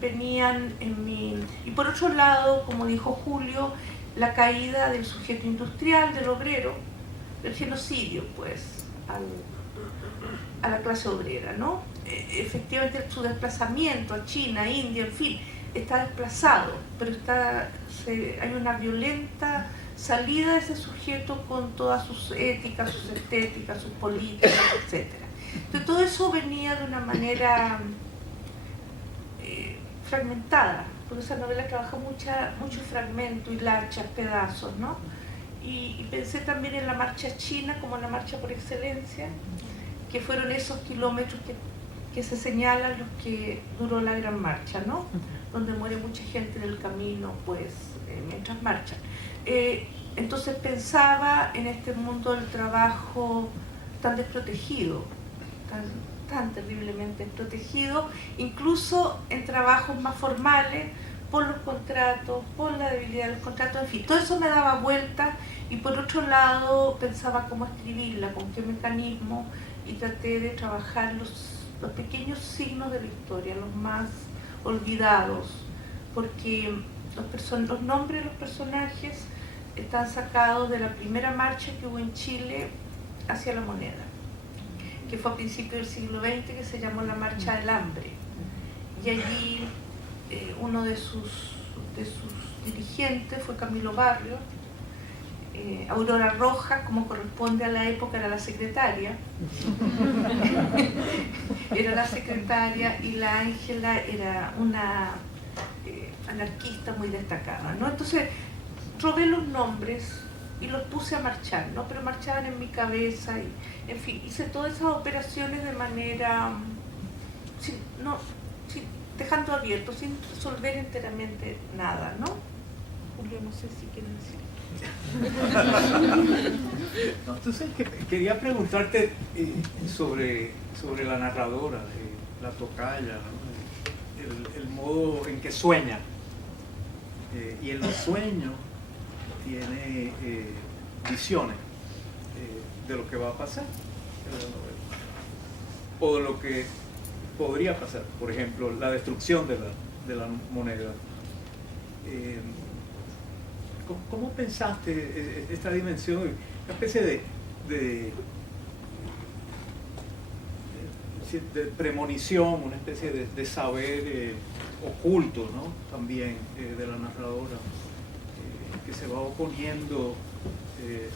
venían en mi... Y por otro lado, como dijo Julio, la caída del sujeto industrial, del obrero, el genocidio, pues, a la clase obrera, ¿no? Efectivamente, su desplazamiento a China, India, en fin, está desplazado, pero hay una violenta salida de ese sujeto con todas sus éticas, sus estéticas, sus políticas, etc. Entonces, todo eso venía de una manera fragmentada, porque esa novela trabaja mucho fragmento, hilachas, pedazos, ¿no? Y pensé también en la marcha china como la marcha por excelencia, que fueron esos kilómetros que se señalan los que duró la gran marcha, ¿no? Donde muere mucha gente en el camino, pues, mientras marchan. Entonces pensaba en este mundo del trabajo tan desprotegido, tan terriblemente desprotegido, incluso en trabajos más formales, por los contratos, por la debilidad de los contratos, en fin, todo eso me daba vueltas. Y por otro lado pensaba cómo escribirla, con qué mecanismo, y traté de trabajar los pequeños signos de la historia, los más olvidados, porque los nombres de los personajes están sacados de la primera marcha que hubo en Chile hacia la moneda, que fue a principios del siglo XX, que se llamó la Marcha del Hambre. Y allí uno de sus dirigentes fue Camilo Barrios. Aurora Rojas, como corresponde a la época, era la secretaria. Era la secretaria, y la Ángela era una anarquista muy destacada, ¿no? Entonces robé los nombres y los puse a marchar, ¿no? Pero marchaban en mi cabeza y, en fin, hice todas esas operaciones de manera dejando abierto, sin resolver enteramente nada, ¿no? Julio, no sé si quieres decir. No, entonces quería preguntarte sobre la narradora, la tocaya, ¿no? el modo en que sueña, y en los sueños tiene visiones de lo que va a pasar o de lo que podría pasar, por ejemplo la destrucción de la moneda. ¿Cómo pensaste esta dimensión, una especie de premonición, una especie de saber oculto, ¿no? También de la narradora, que se va oponiendo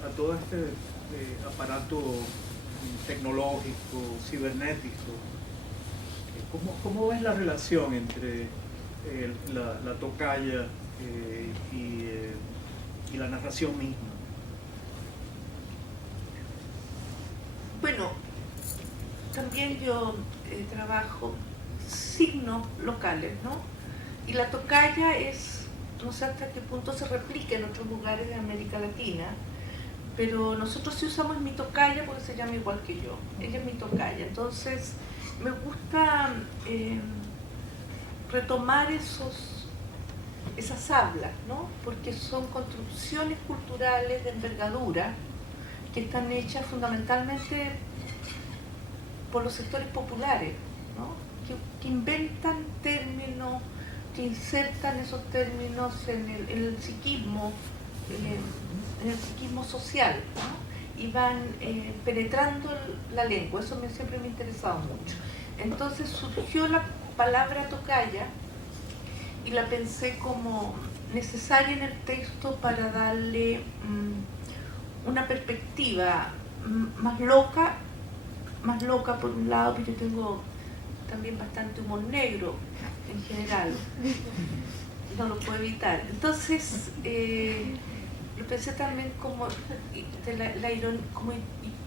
a todo este aparato tecnológico, cibernético? ¿Cómo ves la relación entre la tocaya y la narración misma? Bueno, también yo trabajo signos locales, ¿no? Y la tocaya no sé hasta qué punto se replica en otros lugares de América Latina, pero nosotros sí usamos mi tocaya porque se llama igual que yo. Ella es mi tocaya. Entonces, me gusta retomar esas hablas, ¿no? Porque son construcciones culturales de envergadura que están hechas fundamentalmente por los sectores populares, ¿no? Que inventan términos, que insertan esos términos en el psiquismo, en el psiquismo social, ¿no? Y van penetrando la lengua. Eso siempre me ha interesado mucho. Entonces surgió la palabra tocaya y la pensé como necesaria en el texto para darle una perspectiva más loca por un lado, porque yo tengo también bastante humor negro en general, no lo puedo evitar. Entonces lo pensé también como, como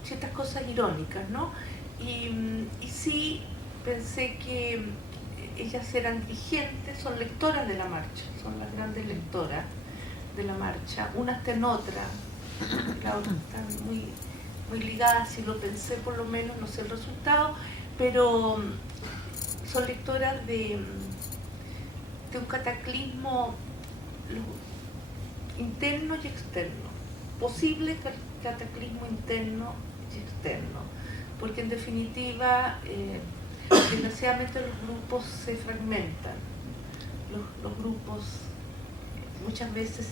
ciertas cosas irónicas, ¿no? Y sí pensé que ellas eran dirigentes, son lectoras de la marcha, son las grandes lectoras de la marcha, una está en otra, la otra están muy, muy ligadas, si lo pensé por lo menos, no sé el resultado, pero son lectoras de un cataclismo interno y externo, posible cataclismo interno y externo, porque en definitiva desgraciadamente los grupos se fragmentan, los grupos muchas veces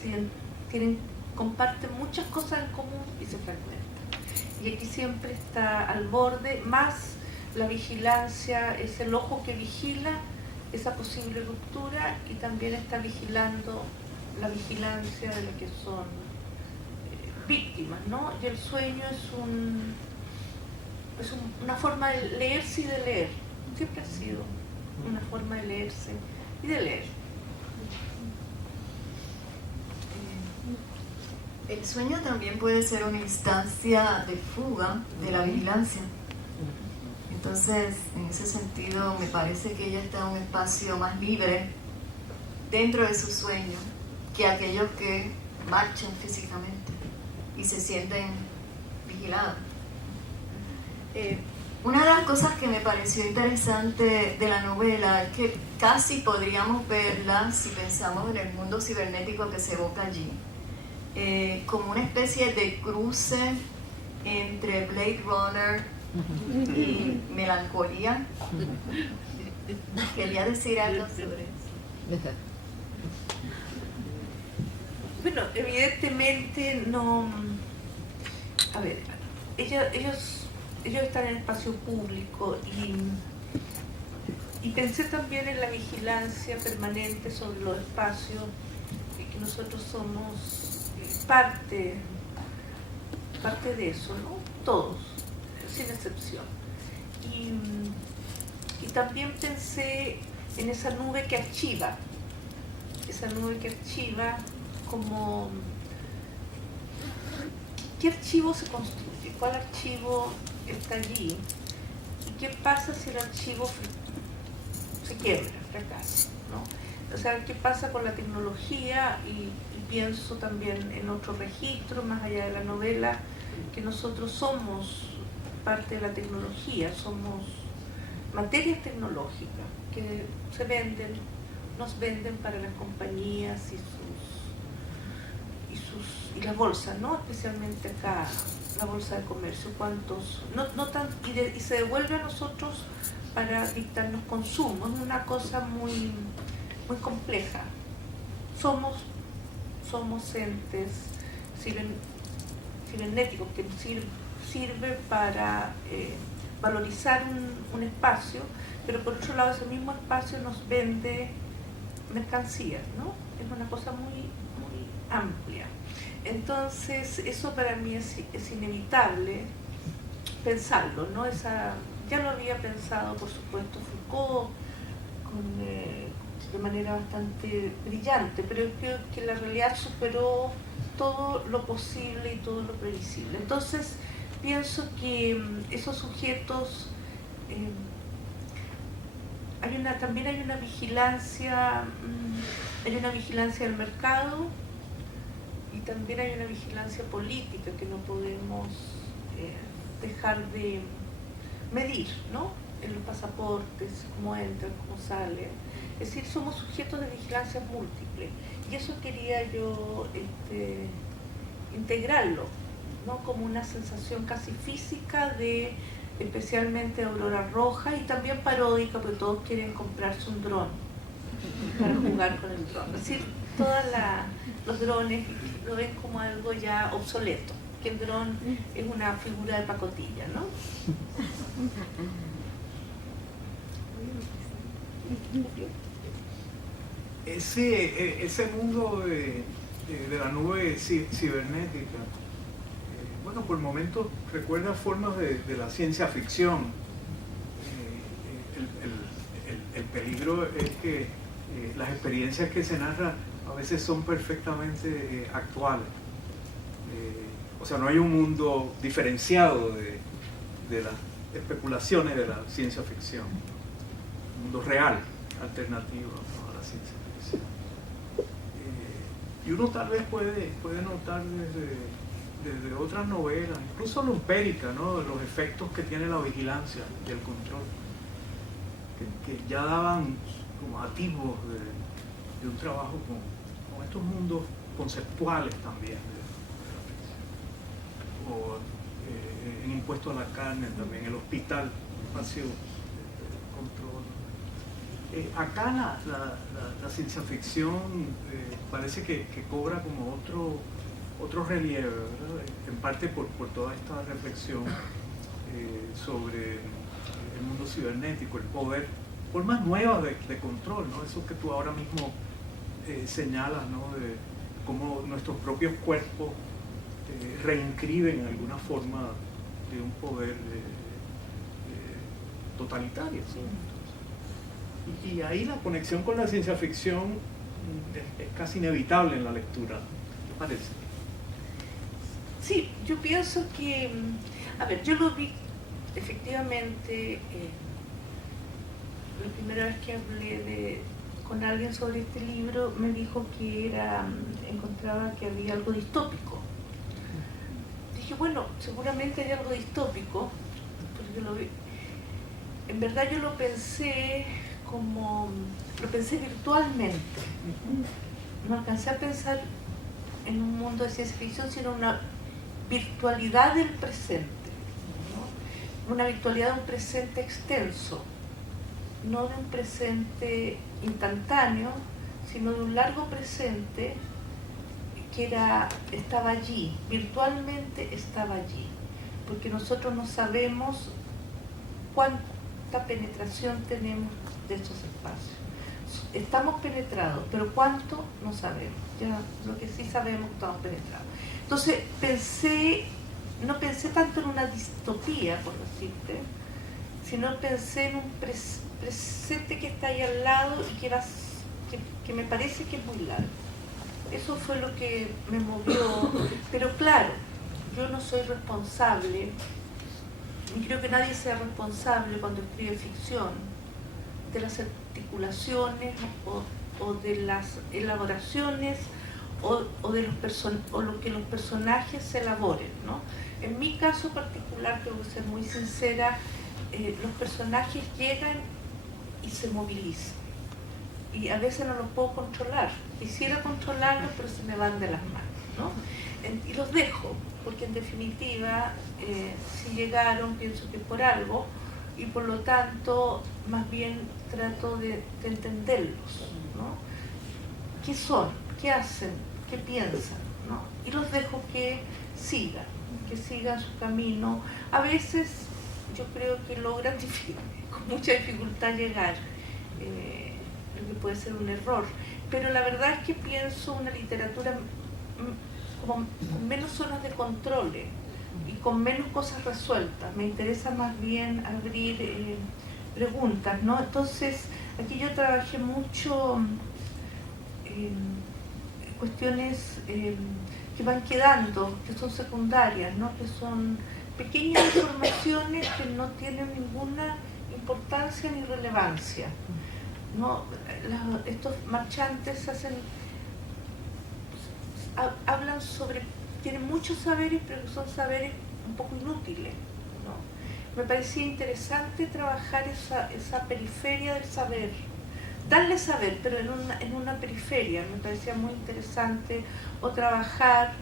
comparten muchas cosas en común y se fragmentan, y aquí siempre está al borde, más la vigilancia, es el ojo que vigila esa posible ruptura, y también está vigilando la vigilancia de las que son víctimas, ¿no? Y el sueño es una forma de leerse y de leer, siempre ha sido una forma de leerse y de leer. El sueño también puede ser una instancia de fuga de la vigilancia. Entonces, en ese sentido, me parece que ella está en un espacio más libre dentro de su sueño que aquellos que marchan físicamente y se sienten vigilados. Una de las cosas que me pareció interesante de la novela es que casi podríamos verla, si pensamos en el mundo cibernético que se evoca allí, como una especie de cruce entre Blade Runner y melancolía. Quería decir algo sobre eso. Bueno, evidentemente no. A ver, ellos están en el espacio público y pensé también en la vigilancia permanente sobre los espacios, que nosotros somos parte de eso, ¿no? Todos, sin excepción. Y también pensé en esa nube que archiva, como ¿qué archivo se construye? ¿Cuál archivo está allí? ¿Y qué pasa si el archivo se quiebra, fracasa, ¿no? O sea, ¿qué pasa con la tecnología? Y pienso también en otro registro, más allá de la novela, que nosotros somos parte de la tecnología, somos materias tecnológicas que nos venden para las compañías y las bolsas, ¿no? Especialmente acá, la bolsa de comercio, y se devuelve a nosotros para dictarnos consumo. Es una cosa muy, muy compleja. Somos entes cibernéticos que sirve para valorizar un espacio, pero por otro lado ese mismo espacio nos vende mercancías, ¿no? Es una cosa muy, muy amplia. Entonces eso para mí es inevitable pensarlo, ¿no? Ya lo había pensado, por supuesto, Foucault de manera bastante brillante, pero creo que la realidad superó todo lo posible y todo lo previsible. Entonces pienso que esos sujetos, también hay una vigilancia del mercado, y también hay una vigilancia política que no podemos dejar de medir, ¿no? En los pasaportes, cómo entran, cómo salen. Es decir, somos sujetos de vigilancia múltiple, y eso quería yo integrarlo, ¿no? Como una sensación casi física de, especialmente aurora roja, y también paródica, porque todos quieren comprarse un dron para jugar con el dron. Es decir, los drones lo ven como algo ya obsoleto, que el dron es una figura de pacotilla, ¿no? Ese mundo de la nube cibernética, bueno, por momentos recuerda formas de la ciencia ficción. El peligro es que las experiencias que se narran a veces son perfectamente actuales. O sea, no hay un mundo diferenciado de las especulaciones de la ciencia ficción. Un mundo real, alternativo, ¿no?, a la ciencia ficción. Y uno tal vez puede notar desde otras novelas, incluso Lumpérica, ¿no?, los efectos que tiene la vigilancia y el control, que ya daban como atisbos de un trabajo con estos mundos conceptuales también o en Impuesto a la Carne también, el hospital, espacio de control. Acá la ciencia ficción parece que cobra como otro relieve, ¿verdad? En parte por toda esta reflexión sobre el mundo cibernético, el poder, formas nuevas de control, ¿no? Eso que tú ahora mismo señalas, ¿no?, de cómo nuestros propios cuerpos reinscriben en alguna forma de un poder totalitario, ¿sí? Y ahí la conexión con la ciencia ficción es casi inevitable en la lectura, ¿qué parece? Sí, yo pienso que, a ver, yo lo vi efectivamente, la primera vez que hablé con alguien sobre este libro, me dijo que encontraba que había algo distópico. Dije, bueno, seguramente hay algo distópico, porque lo vi. En verdad yo lo pensé virtualmente. No alcancé a pensar en un mundo de ciencia ficción, sino una virtualidad del presente, ¿no? Una virtualidad de un presente extenso, no de un presente instantáneo, sino de un largo presente que estaba allí, virtualmente estaba allí, porque nosotros no sabemos cuánta penetración tenemos de estos espacios. Estamos penetrados, pero cuánto no sabemos. Ya lo que sí sabemos, estamos penetrados. Entonces no pensé tanto en una distopía, por decirte, sino pensé en un presente que está ahí al lado y que me parece que es muy largo. Eso fue lo que me movió, pero claro, yo no soy responsable, y creo que nadie sea responsable cuando escribe ficción, de las articulaciones o de las elaboraciones o de lo que los personajes elaboren, ¿no? En mi caso particular, tengo que ser muy sincera, los personajes llegan y se movilizan. Y a veces no los puedo controlar. Quisiera controlarlos, pero se me van de las manos, ¿no? Y los dejo, porque en definitiva, si llegaron, pienso que por algo, y por lo tanto, más bien trato de entenderlos, ¿no? ¿Qué son? ¿Qué hacen? ¿Qué piensan? ¿No? Y los dejo que sigan su camino. A veces yo creo que logran con mucha dificultad llegar, lo que puede ser un error, pero la verdad es que pienso una literatura con menos zonas de control y con menos cosas resueltas. Me interesa más bien abrir preguntas, ¿no? Entonces, aquí yo trabajé mucho cuestiones que van quedando, que son secundarias, ¿no? Que son pequeñas informaciones que no tienen ninguna importancia ni relevancia, ¿no? Estos marchantes hablan tienen muchos saberes, pero son saberes un poco inútiles, ¿no? Me parecía interesante trabajar esa periferia del saber, darle saber, pero en una periferia. Me parecía muy interesante, o trabajar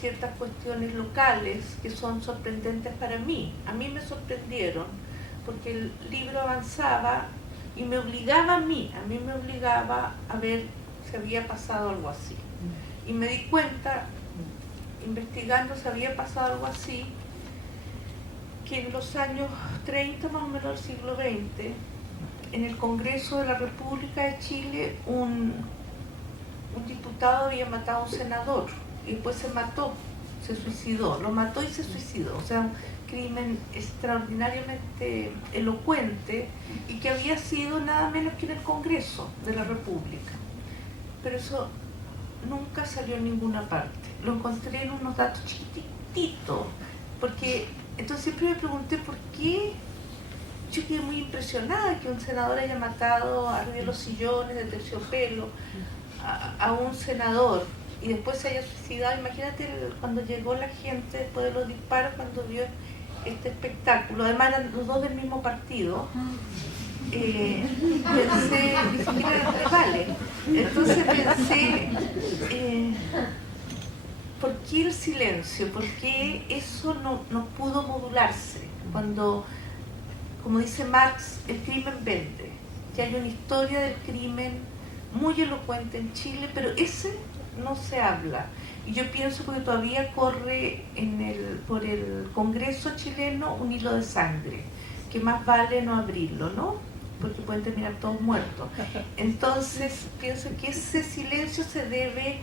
ciertas cuestiones locales que son sorprendentes para mí. A mí me sorprendieron, porque el libro avanzaba y me obligaba a mí me obligaba a ver si había pasado algo así. Y me di cuenta, investigando si había pasado algo así, que en los años 30, más o menos del siglo XX, en el Congreso de la República de Chile, un diputado había matado a un senador y después se suicidó, lo mató y se suicidó. O sea, un crimen extraordinariamente elocuente y que había sido nada menos que en el Congreso de la República. Pero eso nunca salió en ninguna parte. Lo encontré en unos datos chiquititos, porque entonces siempre me pregunté por qué. Yo quedé muy impresionada que un senador haya matado arriba de los sillones de terciopelo a un senador y después se haya suicidado. Imagínate cuando llegó la gente después de los disparos, cuando vio este espectáculo. Además eran los dos del mismo partido. Pensé, ni siquiera eran rivales. Entonces pensé, ¿por qué el silencio? ¿Por qué eso no pudo modularse? Cuando, como dice Marx, el crimen vende. Que hay una historia del crimen muy elocuente en Chile, pero ese no se habla. Y yo pienso que todavía corre por el Congreso chileno un hilo de sangre, que más vale no abrirlo, ¿no? Porque pueden terminar todos muertos. Entonces pienso que ese silencio se debe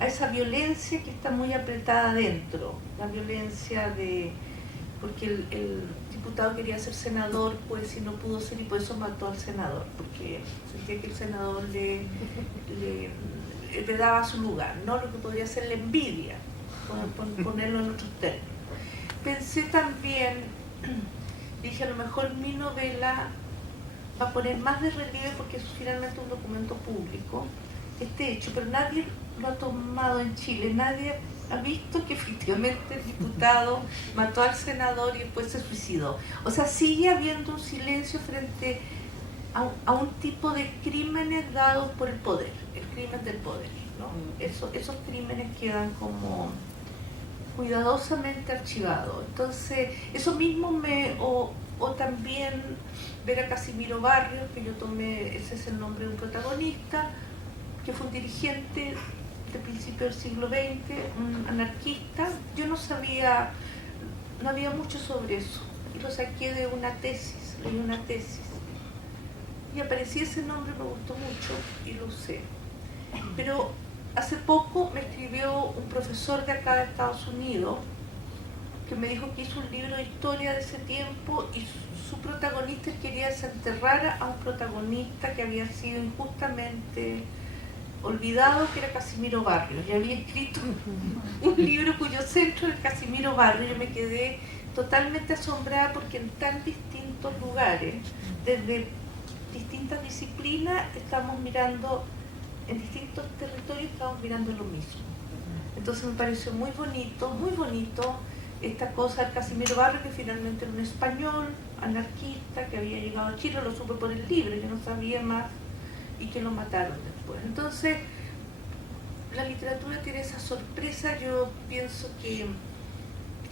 a esa violencia que está muy apretada adentro, la violencia de... porque el diputado quería ser senador, pues si no pudo ser, y por eso mató al senador, porque sentía que el senador le daba su lugar, ¿no? Lo que podría ser la envidia, ponerlo en otros términos. Pensé también, dije, a lo mejor mi novela va a poner más de relieve, porque es finalmente un documento público, este hecho, pero nadie lo ha tomado en Chile, nadie ha visto que efectivamente el diputado mató al senador y después se suicidó. O sea, sigue habiendo un silencio frente a un tipo de crímenes dados por el poder, el crimen del poder, ¿no? Esos crímenes quedan como cuidadosamente archivados. Entonces, eso mismo o también ver a Casimiro Barrios, que yo tomé, ese es el nombre de un protagonista, que fue un dirigente de principio del siglo XX, un anarquista. Yo no sabía, no había mucho sobre eso, y lo saqué de una tesis, leí una tesis, y aparecía ese nombre, me gustó mucho, y lo usé. Pero hace poco me escribió un profesor de acá de Estados Unidos, que me dijo que hizo un libro de historia de ese tiempo, y su protagonista quería desenterrar a un protagonista que había sido injustamente olvidado, que era Casimiro Barrios, y había escrito un libro cuyo centro era Casimiro Barrios. Yo me quedé totalmente asombrada, porque en tan distintos lugares, desde distintas disciplinas, estamos mirando, en distintos territorios estamos mirando lo mismo. Entonces me pareció muy bonito esta cosa del Casimiro Barrios, que finalmente era un español anarquista que había llegado a Chile, lo supe por el libro, yo no sabía más, y que lo mataron después. Entonces, la literatura tiene esa sorpresa. Yo pienso que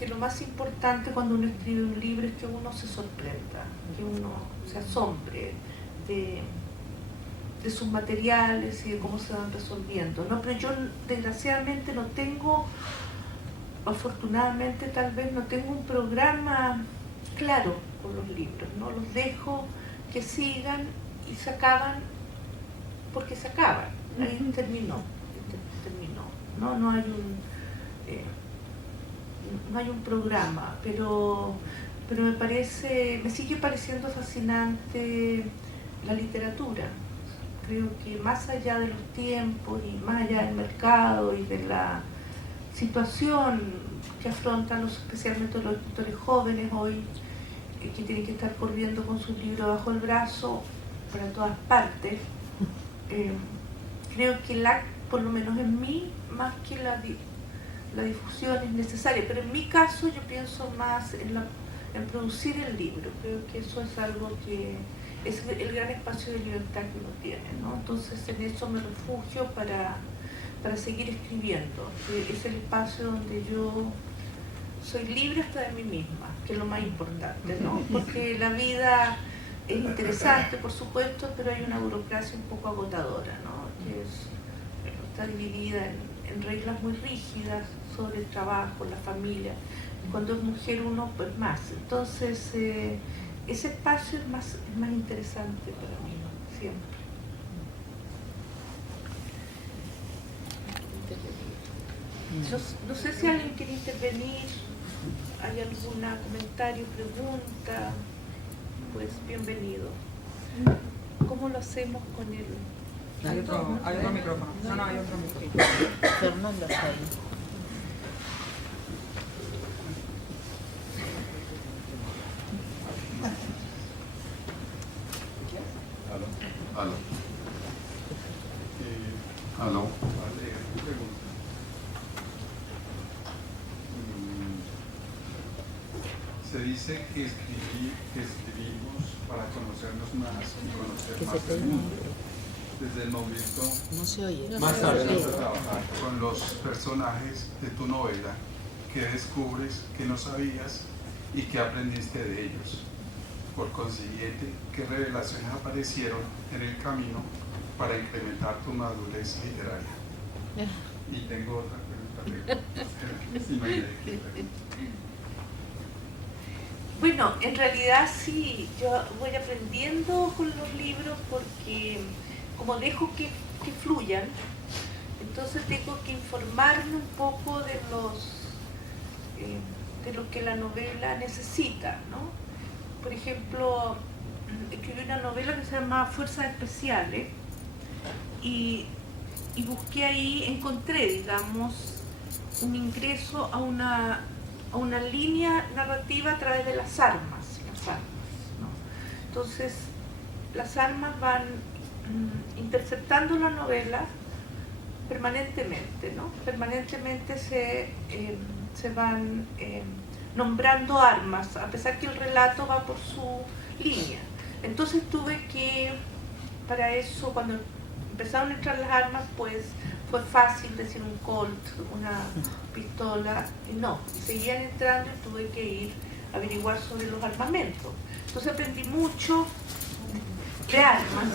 lo más importante cuando uno escribe un libro es que uno se sorprenda, que uno se asombre de sus materiales y de cómo se van resolviendo, ¿no? Pero yo desgraciadamente no tengo, afortunadamente tal vez, no tengo un programa claro con los libros, ¿no? Los dejo que sigan y se acaban porque se acaban, ahí terminó. No hay un programa, pero me sigue pareciendo fascinante la literatura. Creo que más allá de los tiempos y más allá del mercado y de la situación que afrontan especialmente los escritores jóvenes hoy, que tienen que estar corriendo con sus libros bajo el brazo para todas partes, creo que por lo menos en mí, más que la difusión es necesaria, pero en mi caso yo pienso más en producir el libro. Creo que eso es algo que es el gran espacio de libertad que uno tiene, ¿no? Entonces en eso me refugio para seguir escribiendo. Es el espacio donde yo soy libre hasta de mí misma, que es lo más importante, ¿no? Porque la vida es interesante, por supuesto, pero hay una burocracia un poco agotadora, ¿no? Que está dividida en reglas muy rígidas sobre el trabajo, la familia. Cuando es mujer uno, pues más. Entonces, ese espacio es más interesante para mí, siempre. Yo no sé si alguien quiere intervenir, hay algún comentario, pregunta, pues bienvenido. ¿Cómo lo hacemos con Hay otro micrófono. No, hay otro micrófono. Fernanda está ahí. Aló. Aló. Se dice que escribimos para conocernos más y conocer más el mundo. Desde el momento No se oye. más tarde de trabajar con los personajes de tu novela, que descubres que no sabías y que aprendiste de ellos. Por consiguiente, ¿qué revelaciones aparecieron en el camino para incrementar tu madurez literaria? Y tengo otra pregunta. Si no hay Bueno, en realidad sí, yo voy aprendiendo con los libros porque como dejo que fluyan, entonces tengo que informarme un poco de lo que la novela necesita, ¿no? Por ejemplo, escribí una novela que se llama Fuerzas Especiales y busqué ahí, encontré, digamos, un ingreso a una línea narrativa a través de las armas, ¿no? Entonces, las armas van interceptando la novela permanentemente, ¿no? Permanentemente se van nombrando armas, a pesar que el relato va por su línea. Entonces tuve que, para eso, cuando empezaron a entrar las armas, pues fue fácil decir un Colt, una pistola, y no, seguían entrando y tuve que ir a averiguar sobre los armamentos. Entonces aprendí mucho de armas,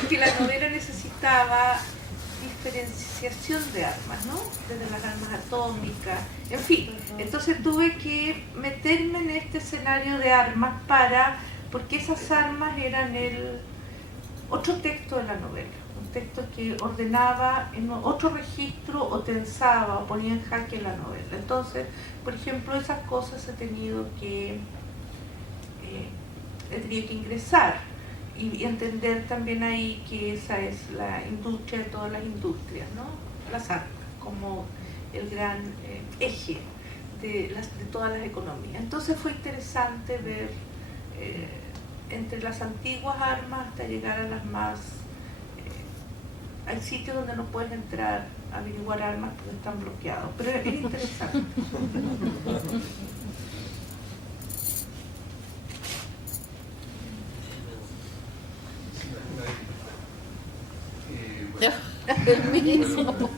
porque la novela necesitaba diferenciación de armas, ¿no? Desde las armas atómicas, en fin. Entonces tuve que meterme en este escenario de armas porque esas armas eran el otro texto de la novela, un texto que ordenaba en otro registro o tensaba o ponía en jaque la novela. Entonces, por ejemplo, esas cosas he tenido que ingresar y entender también ahí que esa es la industria de todas las industrias, ¿no? Las armas como el gran eje de todas las economías. Entonces fue interesante ver entre las antiguas armas hasta llegar a las más... hay sitios donde no puedes entrar a averiguar armas porque están bloqueados, pero es interesante. El mismo.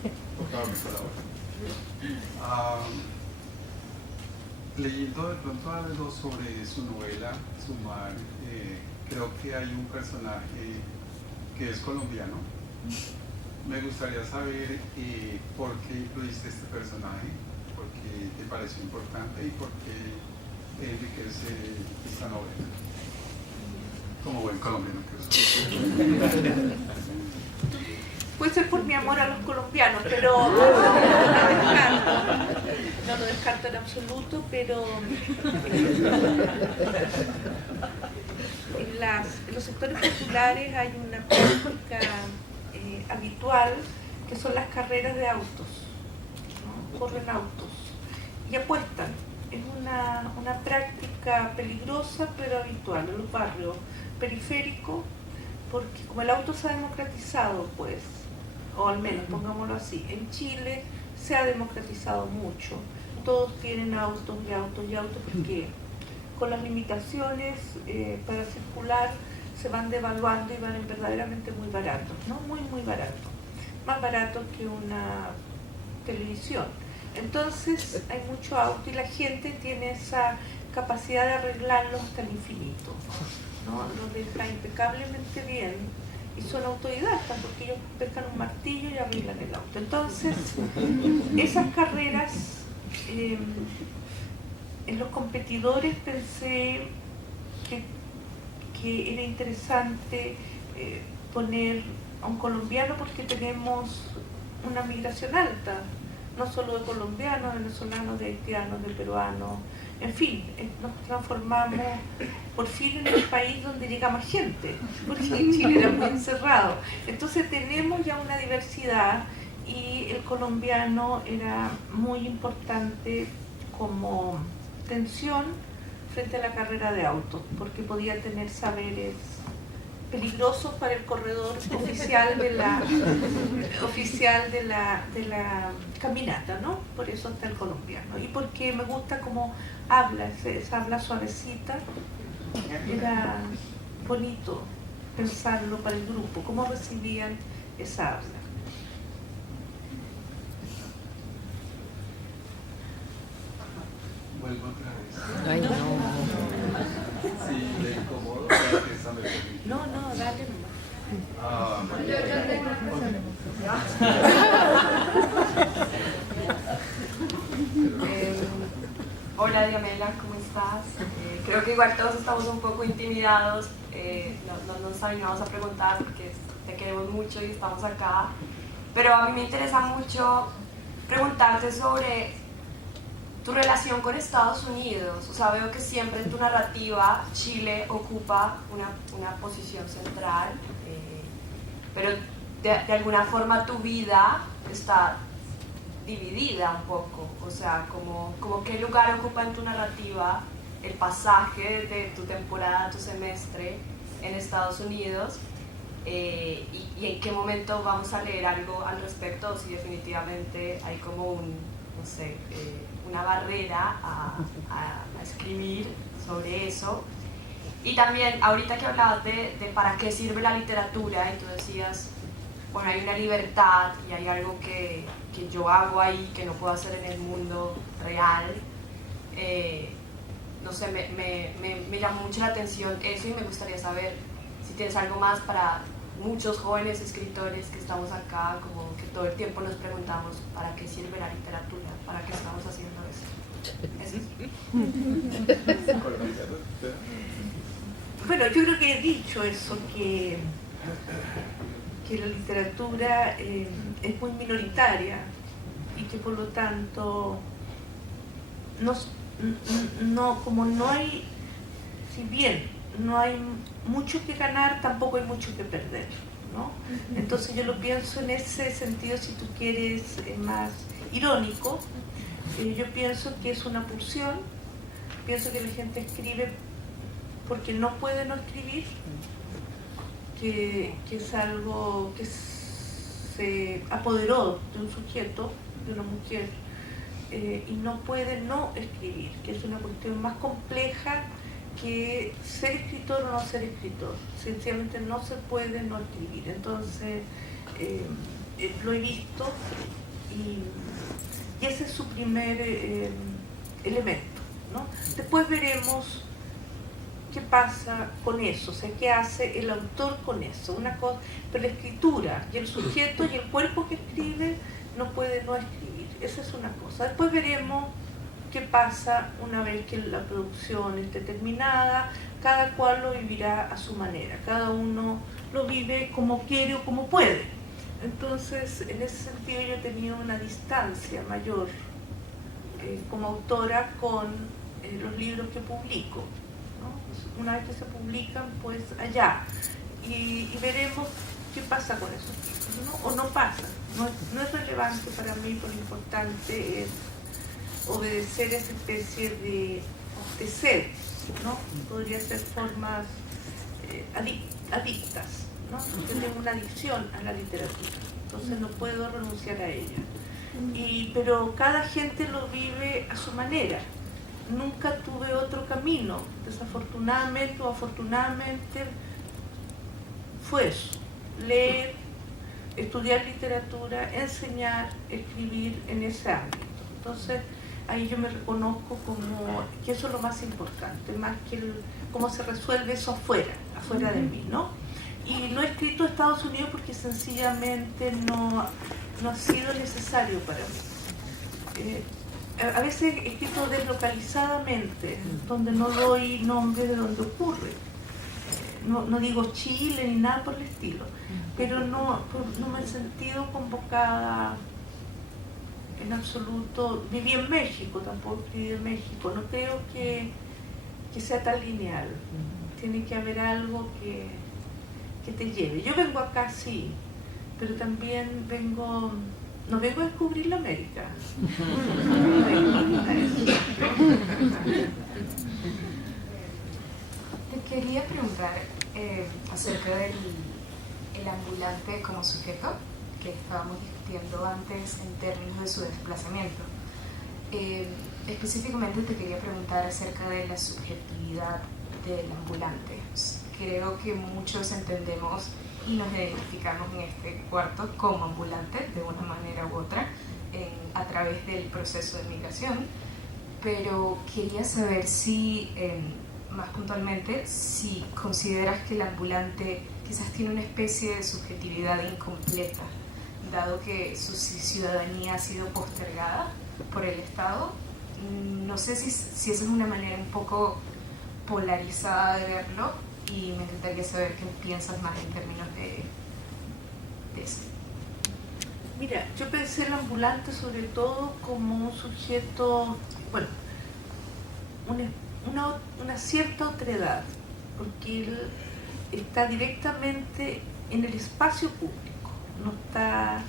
Leyendo de pronto algo sobre su novela, Su Mar, creo que hay un personaje que es colombiano. Me gustaría saber por qué incluiste este personaje, por qué te pareció importante y por qué enriquece esta novela. Como buen colombiano que soy. Puede ser por mi amor a los colombianos, pero no lo descarto en absoluto, pero en los sectores populares hay una práctica habitual que son las carreras de autos, ¿no? Corren autos y apuestan. Es una práctica peligrosa pero habitual en los barrios periféricos, porque como el auto se ha democratizado, pues, o al menos pongámoslo así, en Chile se ha democratizado mucho. Todos tienen autos y autos y autos porque con las limitaciones para circular se van devaluando y van verdaderamente muy baratos, ¿no? Muy baratos. Más baratos que una televisión. Entonces hay mucho auto y la gente tiene esa capacidad de arreglarlo hasta el infinito, ¿no? Lo deja impecablemente bien. Y son autodidactas porque ellos pescan un martillo y arreglan el auto. Entonces, esas carreras, en los competidores pensé que era interesante poner a un colombiano porque tenemos una migración alta, no solo de colombianos, venezolanos, de haitianos, de peruanos, en fin, nos transformamos por fin en el país donde llega más gente, porque Chile era muy encerrado. Entonces tenemos ya una diversidad y el colombiano era muy importante como tensión frente a la carrera de autos, porque podía tener saberes peligrosos para el corredor oficial de la caminata, ¿no? Por eso está el colombiano. Y porque me gusta cómo habla, esa habla suavecita, era bonito pensarlo para el grupo, cómo recibían esa habla. Vuelvo otra vez. Ay, no. Sí, le incomodo, esa me permite. No, dale nomás. Hola Diamela, ¿cómo estás? Creo que igual todos estamos un poco intimidados, no nos animamos a preguntar porque te queremos mucho y estamos acá, pero a mí me interesa mucho preguntarte sobre tu relación con Estados Unidos. O sea, veo que siempre en tu narrativa Chile ocupa una posición central, pero de alguna forma tu vida está dividida un poco, o sea, como qué lugar ocupa en tu narrativa el pasaje de tu temporada, tu semestre en Estados Unidos, y en qué momento vamos a leer algo al respecto, o si definitivamente hay como una barrera a escribir sobre eso. Y también, ahorita que hablabas de para qué sirve la literatura, y tú decías, bueno, hay una libertad y hay algo que yo hago ahí que no puedo hacer en el mundo real. No sé, me llamó mucho la atención eso y me gustaría saber si tienes algo más para muchos jóvenes escritores que estamos acá, como que todo el tiempo nos preguntamos para qué sirve la literatura, para qué estamos haciendo eso. Bueno, yo creo que he dicho eso, que la literatura es muy minoritaria y que por lo tanto como no hay, si bien no hay mucho que ganar, tampoco hay mucho que perder, ¿no? Entonces yo lo pienso en ese sentido, si tú quieres, más irónico. Yo pienso que es una pulsión, pienso que la gente escribe porque no puede no escribir, que es algo que se apoderó de un sujeto, de una mujer, y no puede no escribir, que es una cuestión más compleja que ser escritor o no ser escritor. Sencillamente no se puede no escribir. Entonces, lo he visto y ese es su primer elemento, ¿no? Después veremos qué pasa con eso, o sea, qué hace el autor con eso, una cosa, pero la escritura y el sujeto y el cuerpo que escribe no puede no escribir, esa es una cosa. Después veremos qué pasa una vez que la producción esté terminada, cada cual lo vivirá a su manera, cada uno lo vive como quiere o como puede. Entonces, en ese sentido yo he tenido una distancia mayor como autora con los libros que publico, ¿no? Una vez que se publican, pues allá, y veremos qué pasa con esos libros, ¿no? O no pasa, no es relevante para mí, porque lo importante es obedecer esa especie de sed, ¿no? Podría ser formas adictas, ¿no? Yo tengo una adicción a la literatura, entonces no puedo renunciar a ella. Pero cada gente lo vive a su manera. Nunca tuve otro camino, desafortunadamente o afortunadamente fue eso: leer, estudiar literatura, enseñar, escribir en ese ámbito. Entonces ahí yo me reconozco como que eso es lo más importante, más que cómo se resuelve eso afuera de mí, ¿no? Y no he escrito a Estados Unidos porque sencillamente no ha sido necesario para mí. A veces he escrito deslocalizadamente, donde no doy nombre de donde ocurre. No digo Chile ni nada por el estilo, pero no me he sentido convocada en absoluto. Viví en México, tampoco viví en México. No creo que sea tan lineal. Tiene que haber algo que te lleve. Yo vengo acá, sí, pero también no vengo a descubrir la América. Te quería preguntar acerca del ambulante como sujeto que estábamos discutiendo antes en términos de su desplazamiento. Específicamente te quería preguntar acerca de la subjetividad del ambulante. Creo que muchos entendemos y nos identificamos en este cuarto como ambulantes de una manera u otra a través del proceso de migración, pero quería saber si, más puntualmente, si consideras que el ambulante quizás tiene una especie de subjetividad incompleta, dado que su ciudadanía ha sido postergada por el Estado. No sé si esa es una manera un poco polarizada de verlo, y me encantaría saber qué piensas más en términos de eso. Mira, yo pensé el ambulante sobre todo como un sujeto, bueno, una cierta otredad, porque él está directamente en el espacio público, no está,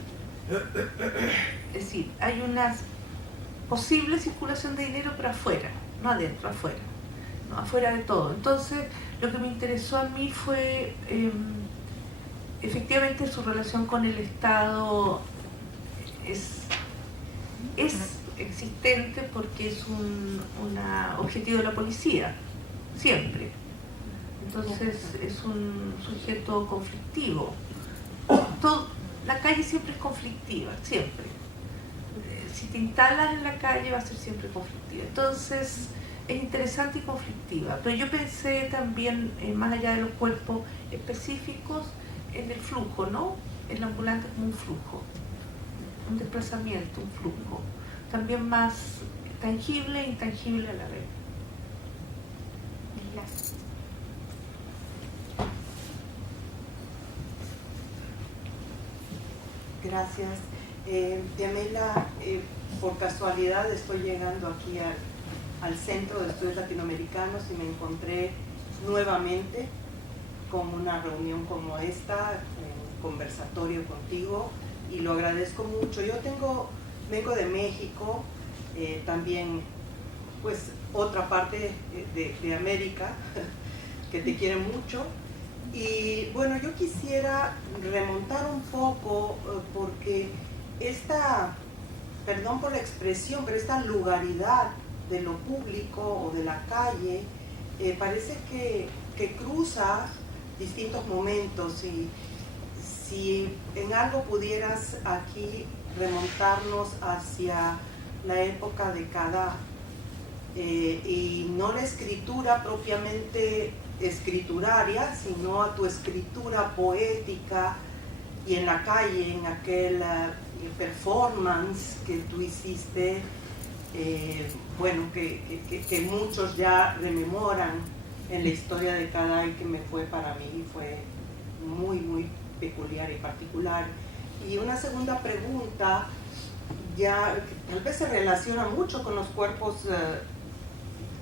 es decir, hay una posible circulación de dinero pero afuera, no adentro, afuera, no afuera de todo. Entonces, lo que me interesó a mí fue efectivamente su relación con el Estado es existente porque es un objetivo de la policía, siempre. Entonces es un sujeto conflictivo. La calle siempre es conflictiva, siempre. Si te instalas en la calle va a ser siempre conflictiva. Entonces es interesante y conflictiva. Pero yo pensé también, más allá de los cuerpos específicos, en el flujo, ¿no? El ambulante como un flujo, un desplazamiento, un flujo. También más tangible e intangible a la vez. Gracias. Gracias. Diamela, por casualidad estoy llegando aquí al Centro de Estudios Latinoamericanos y me encontré nuevamente con una reunión como esta, un conversatorio contigo, y lo agradezco mucho. Yo vengo de México, también pues otra parte de América que te quiere mucho. Y bueno, yo quisiera remontar un poco porque perdón por la expresión, pero esta lugaridad de lo público o de la calle parece que cruza distintos momentos, y si en algo pudieras aquí remontarnos hacia la época de Cadá, y no la escritura propiamente escrituraria, sino a tu escritura poética y en la calle, en aquel performance que tú hiciste, bueno, que muchos ya rememoran en la historia de Cadá, y que para mí fue muy, muy peculiar y particular. Y una segunda pregunta, ya tal vez se relaciona mucho con los cuerpos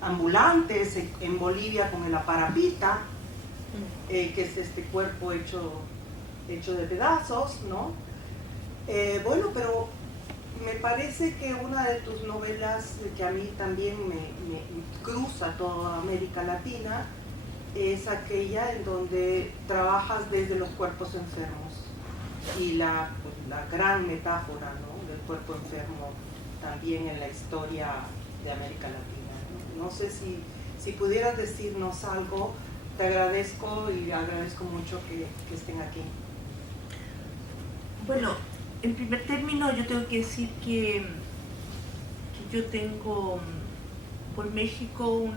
ambulantes en Bolivia, con el Aparapita, que es este cuerpo hecho de pedazos, ¿no? Bueno, pero me parece que una de tus novelas que a mí también me cruza toda América Latina es aquella en donde trabajas desde los cuerpos enfermos, y la gran metáfora, ¿no?, del cuerpo enfermo también en la historia de América Latina, ¿no? No sé si pudieras decirnos algo. Te agradezco, y agradezco mucho que estén aquí. Bueno, en primer término yo tengo que decir que yo tengo por México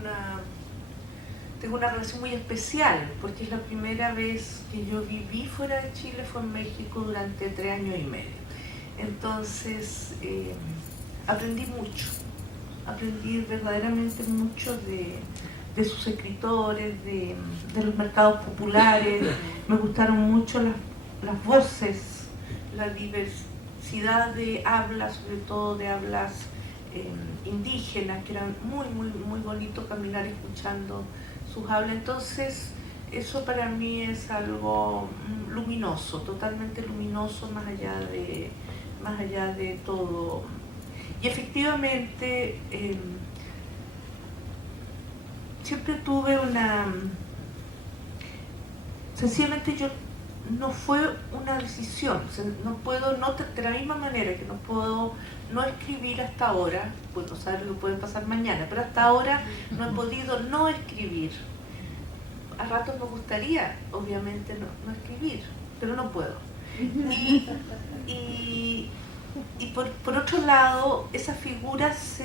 tengo una relación muy especial, porque es la primera vez que yo viví fuera de Chile, fue en México durante 3 años y medio. Entonces aprendí mucho, aprendí verdaderamente mucho de sus escritores, de los mercados populares. Me gustaron mucho las voces, la diversidad diversidad de hablas, sobre todo de hablas indígenas, que era muy bonito caminar escuchando sus hablas. Entonces eso para mí es algo luminoso, totalmente luminoso, más allá de todo. Y efectivamente siempre tuve sencillamente yo no fue una decisión, no puedo, de la misma manera que no puedo no escribir hasta ahora, pues no sabes lo que puede pasar mañana, pero hasta ahora no he podido no escribir. A ratos me gustaría, obviamente, no escribir, pero no puedo. Y por otro lado, esas figuras,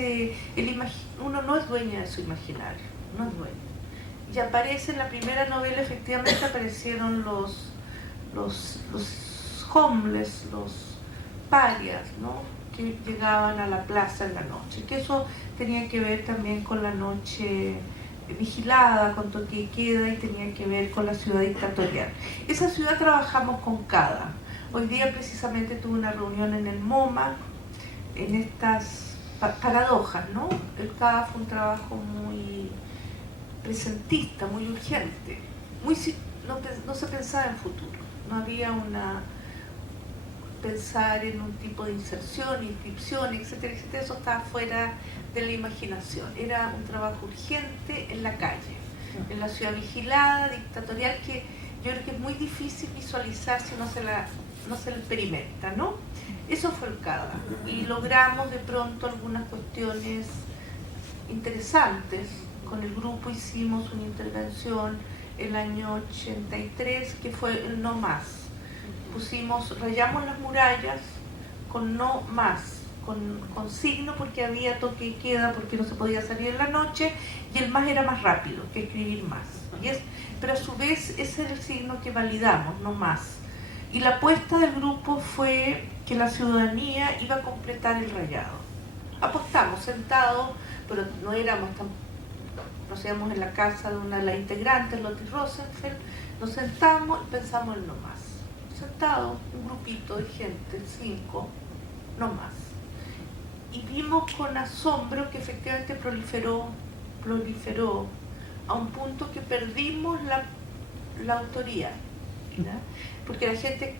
uno no es dueña de su imaginario, no es dueña. Y aparece en la primera novela, efectivamente aparecieron los homeless, los parias, ¿no?, que llegaban a la plaza en la noche, que eso tenía que ver también con la noche vigilada, con toque de queda, y tenía que ver con la ciudad dictatorial. Esa ciudad trabajamos con CADA. Hoy día precisamente tuve una reunión en el MoMA, en estas paradojas, ¿no? El CADA fue un trabajo muy presentista, muy urgente, no se pensaba en futuro, no había pensar en un tipo de inserción, inscripción, etcétera, etcétera. Eso estaba fuera de la imaginación. Era un trabajo urgente en la calle, en la ciudad vigilada, dictatorial, que yo creo que es muy difícil visualizar si no se la experimenta, ¿no? Eso fue el CADA. Y logramos de pronto algunas cuestiones interesantes. Con el grupo hicimos una intervención el año 83, que fue el no más. Rayamos las murallas con no más, con signo, porque había toque y queda, porque no se podía salir en la noche, y el más era más rápido que escribir más. Pero a su vez ese era el signo que validamos, no más. Y la apuesta del grupo fue que la ciudadanía iba a completar el rayado. Apostamos sentados, pero no nos íbamos en la casa de una de las integrantes, Lottie Rosenfeld, nos sentamos y pensamos en no más. Sentado, un grupito de gente, 5, no más. Y vimos con asombro que efectivamente proliferó a un punto que perdimos la autoría, ¿verdad? Porque la gente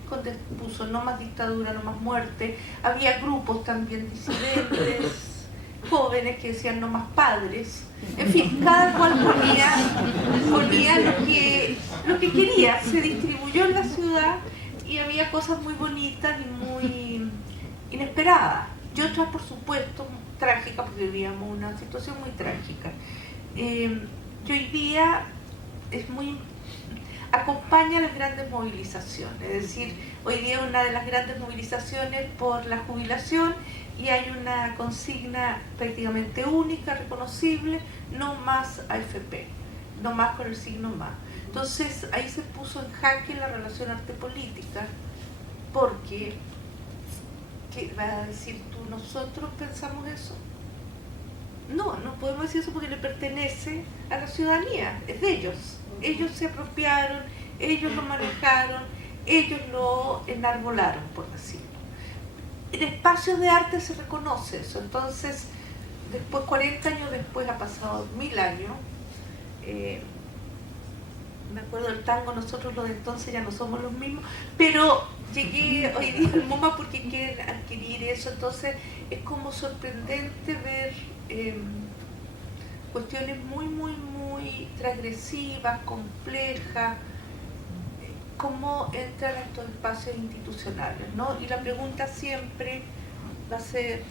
puso no más dictadura, no más muerte. Había grupos también disidentes, jóvenes que decían no más padres. En fin, cada cual ponía lo que quería. Se distribuyó en la ciudad y había cosas muy bonitas y muy inesperadas. Y otras, por supuesto, trágicas, porque vivíamos una situación muy trágica. Que hoy día acompaña las grandes movilizaciones. Es decir, hoy día una de las grandes movilizaciones por la jubilación, y hay una consigna prácticamente única, reconocible: no más AFP, no más con el signo más. Entonces ahí se puso en jaque la relación arte-política, porque, ¿qué vas a decir tú? ¿Nosotros pensamos eso? No podemos decir eso, porque le pertenece a la ciudadanía, es de ellos. Ellos se apropiaron, ellos lo manejaron, ellos lo enarbolaron, por decirlo. En espacios de arte se reconoce eso. Entonces, después, 40 años después, ha pasado 1000 años. Me acuerdo del tango, nosotros los de entonces ya no somos los mismos, pero llegué hoy día al MoMA porque quieren adquirir eso. Entonces es como sorprendente ver cuestiones muy transgresivas, complejas, cómo entran estos espacios institucionales, ¿no? Y la pregunta siempre va a ser,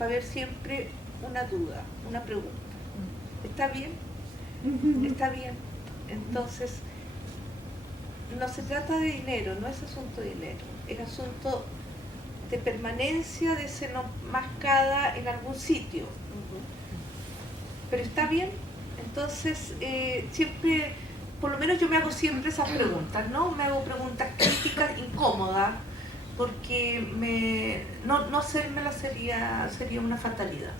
va a haber siempre una duda, una pregunta. ¿Está bien? ¿Está bien? Entonces, no se trata de dinero, no es asunto de dinero, es asunto de permanencia de ese no más cada en algún sitio. Pero ¿está bien? Entonces, siempre, por lo menos yo me hago siempre esas preguntas, ¿no? Me hago preguntas críticas, incómodas, porque no hacérmelas sería una fatalidad.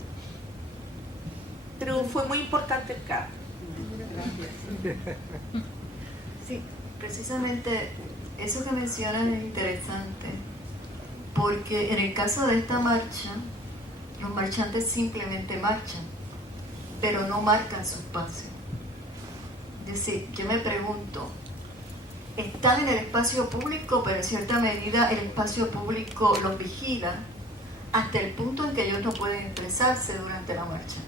Pero fue muy importante el caso. Sí, precisamente eso que mencionas es interesante, porque en el caso de esta marcha, los marchantes simplemente marchan, pero no marcan su espacio. Es decir, yo me pregunto, están en el espacio público, pero en cierta medida el espacio público los vigila hasta el punto en que ellos no pueden expresarse durante la marcha.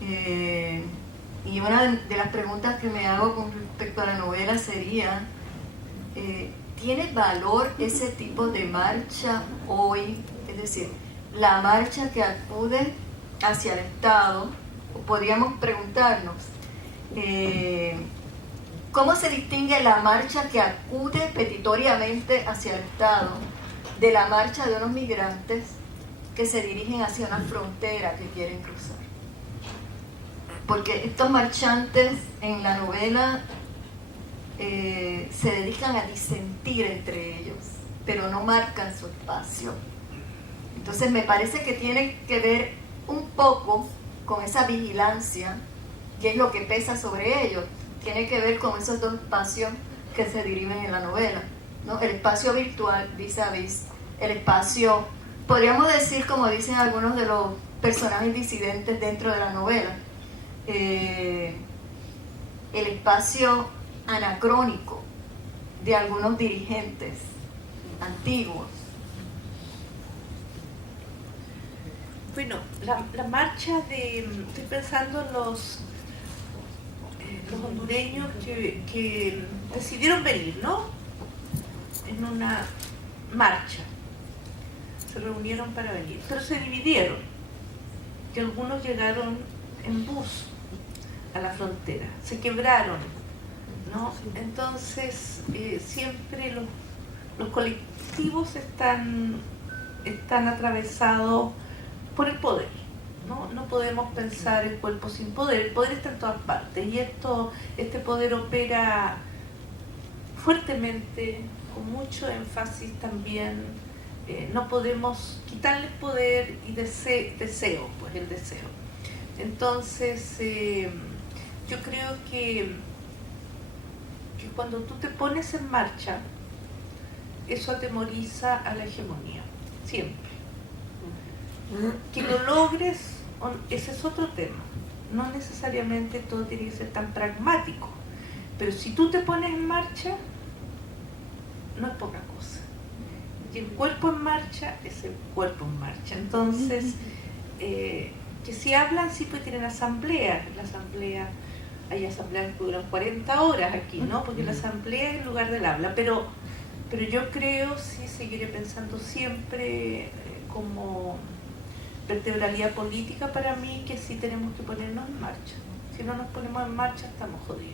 Y una de las preguntas que me hago con respecto a la novela sería, ¿tiene valor ese tipo de marcha hoy? Es decir, la marcha que acude hacia el Estado, podríamos preguntarnos, ¿cómo se distingue la marcha que acude petitoriamente hacia el Estado de la marcha de unos migrantes que se dirigen hacia una frontera que quieren cruzar? Porque estos marchantes en la novela se dedican a disentir entre ellos, pero no marcan su espacio. Entonces me parece que tiene que ver un poco con esa vigilancia, que es lo que pesa sobre ellos. Tiene que ver con esos dos espacios que se dirimen en la novela, ¿no? El espacio virtual vis a vis, el espacio, podríamos decir, como dicen algunos de los personajes disidentes dentro de la novela, el espacio anacrónico de algunos dirigentes antiguos. Bueno, la marcha estoy pensando en los hondureños que decidieron venir, ¿no? En una marcha. Se reunieron para venir, pero se dividieron. Y algunos llegaron en bus a la frontera, se quebraron, ¿no? Entonces, siempre los colectivos están atravesados por el poder, ¿no? No podemos pensar el cuerpo sin poder. El poder está en todas partes y este poder opera fuertemente, con mucho énfasis también. No podemos quitarle poder y deseo, pues el deseo. Entonces, yo creo que cuando tú te pones en marcha, eso atemoriza a la hegemonía, siempre. Que lo logres, ese es otro tema. No necesariamente todo tiene que ser tan pragmático, pero si tú te pones en marcha, no es poca cosa. Y el cuerpo en marcha es el cuerpo en marcha. Entonces, que si hablan, sí, pues tienen asamblea. La asamblea, hay asambleas que duran 40 horas aquí, ¿no? Porque la asamblea es el lugar del habla. Pero yo creo, sí, seguiré pensando siempre como vertebralidad política para mí, que sí tenemos que ponernos en marcha. Si no nos ponemos en marcha, estamos jodidos.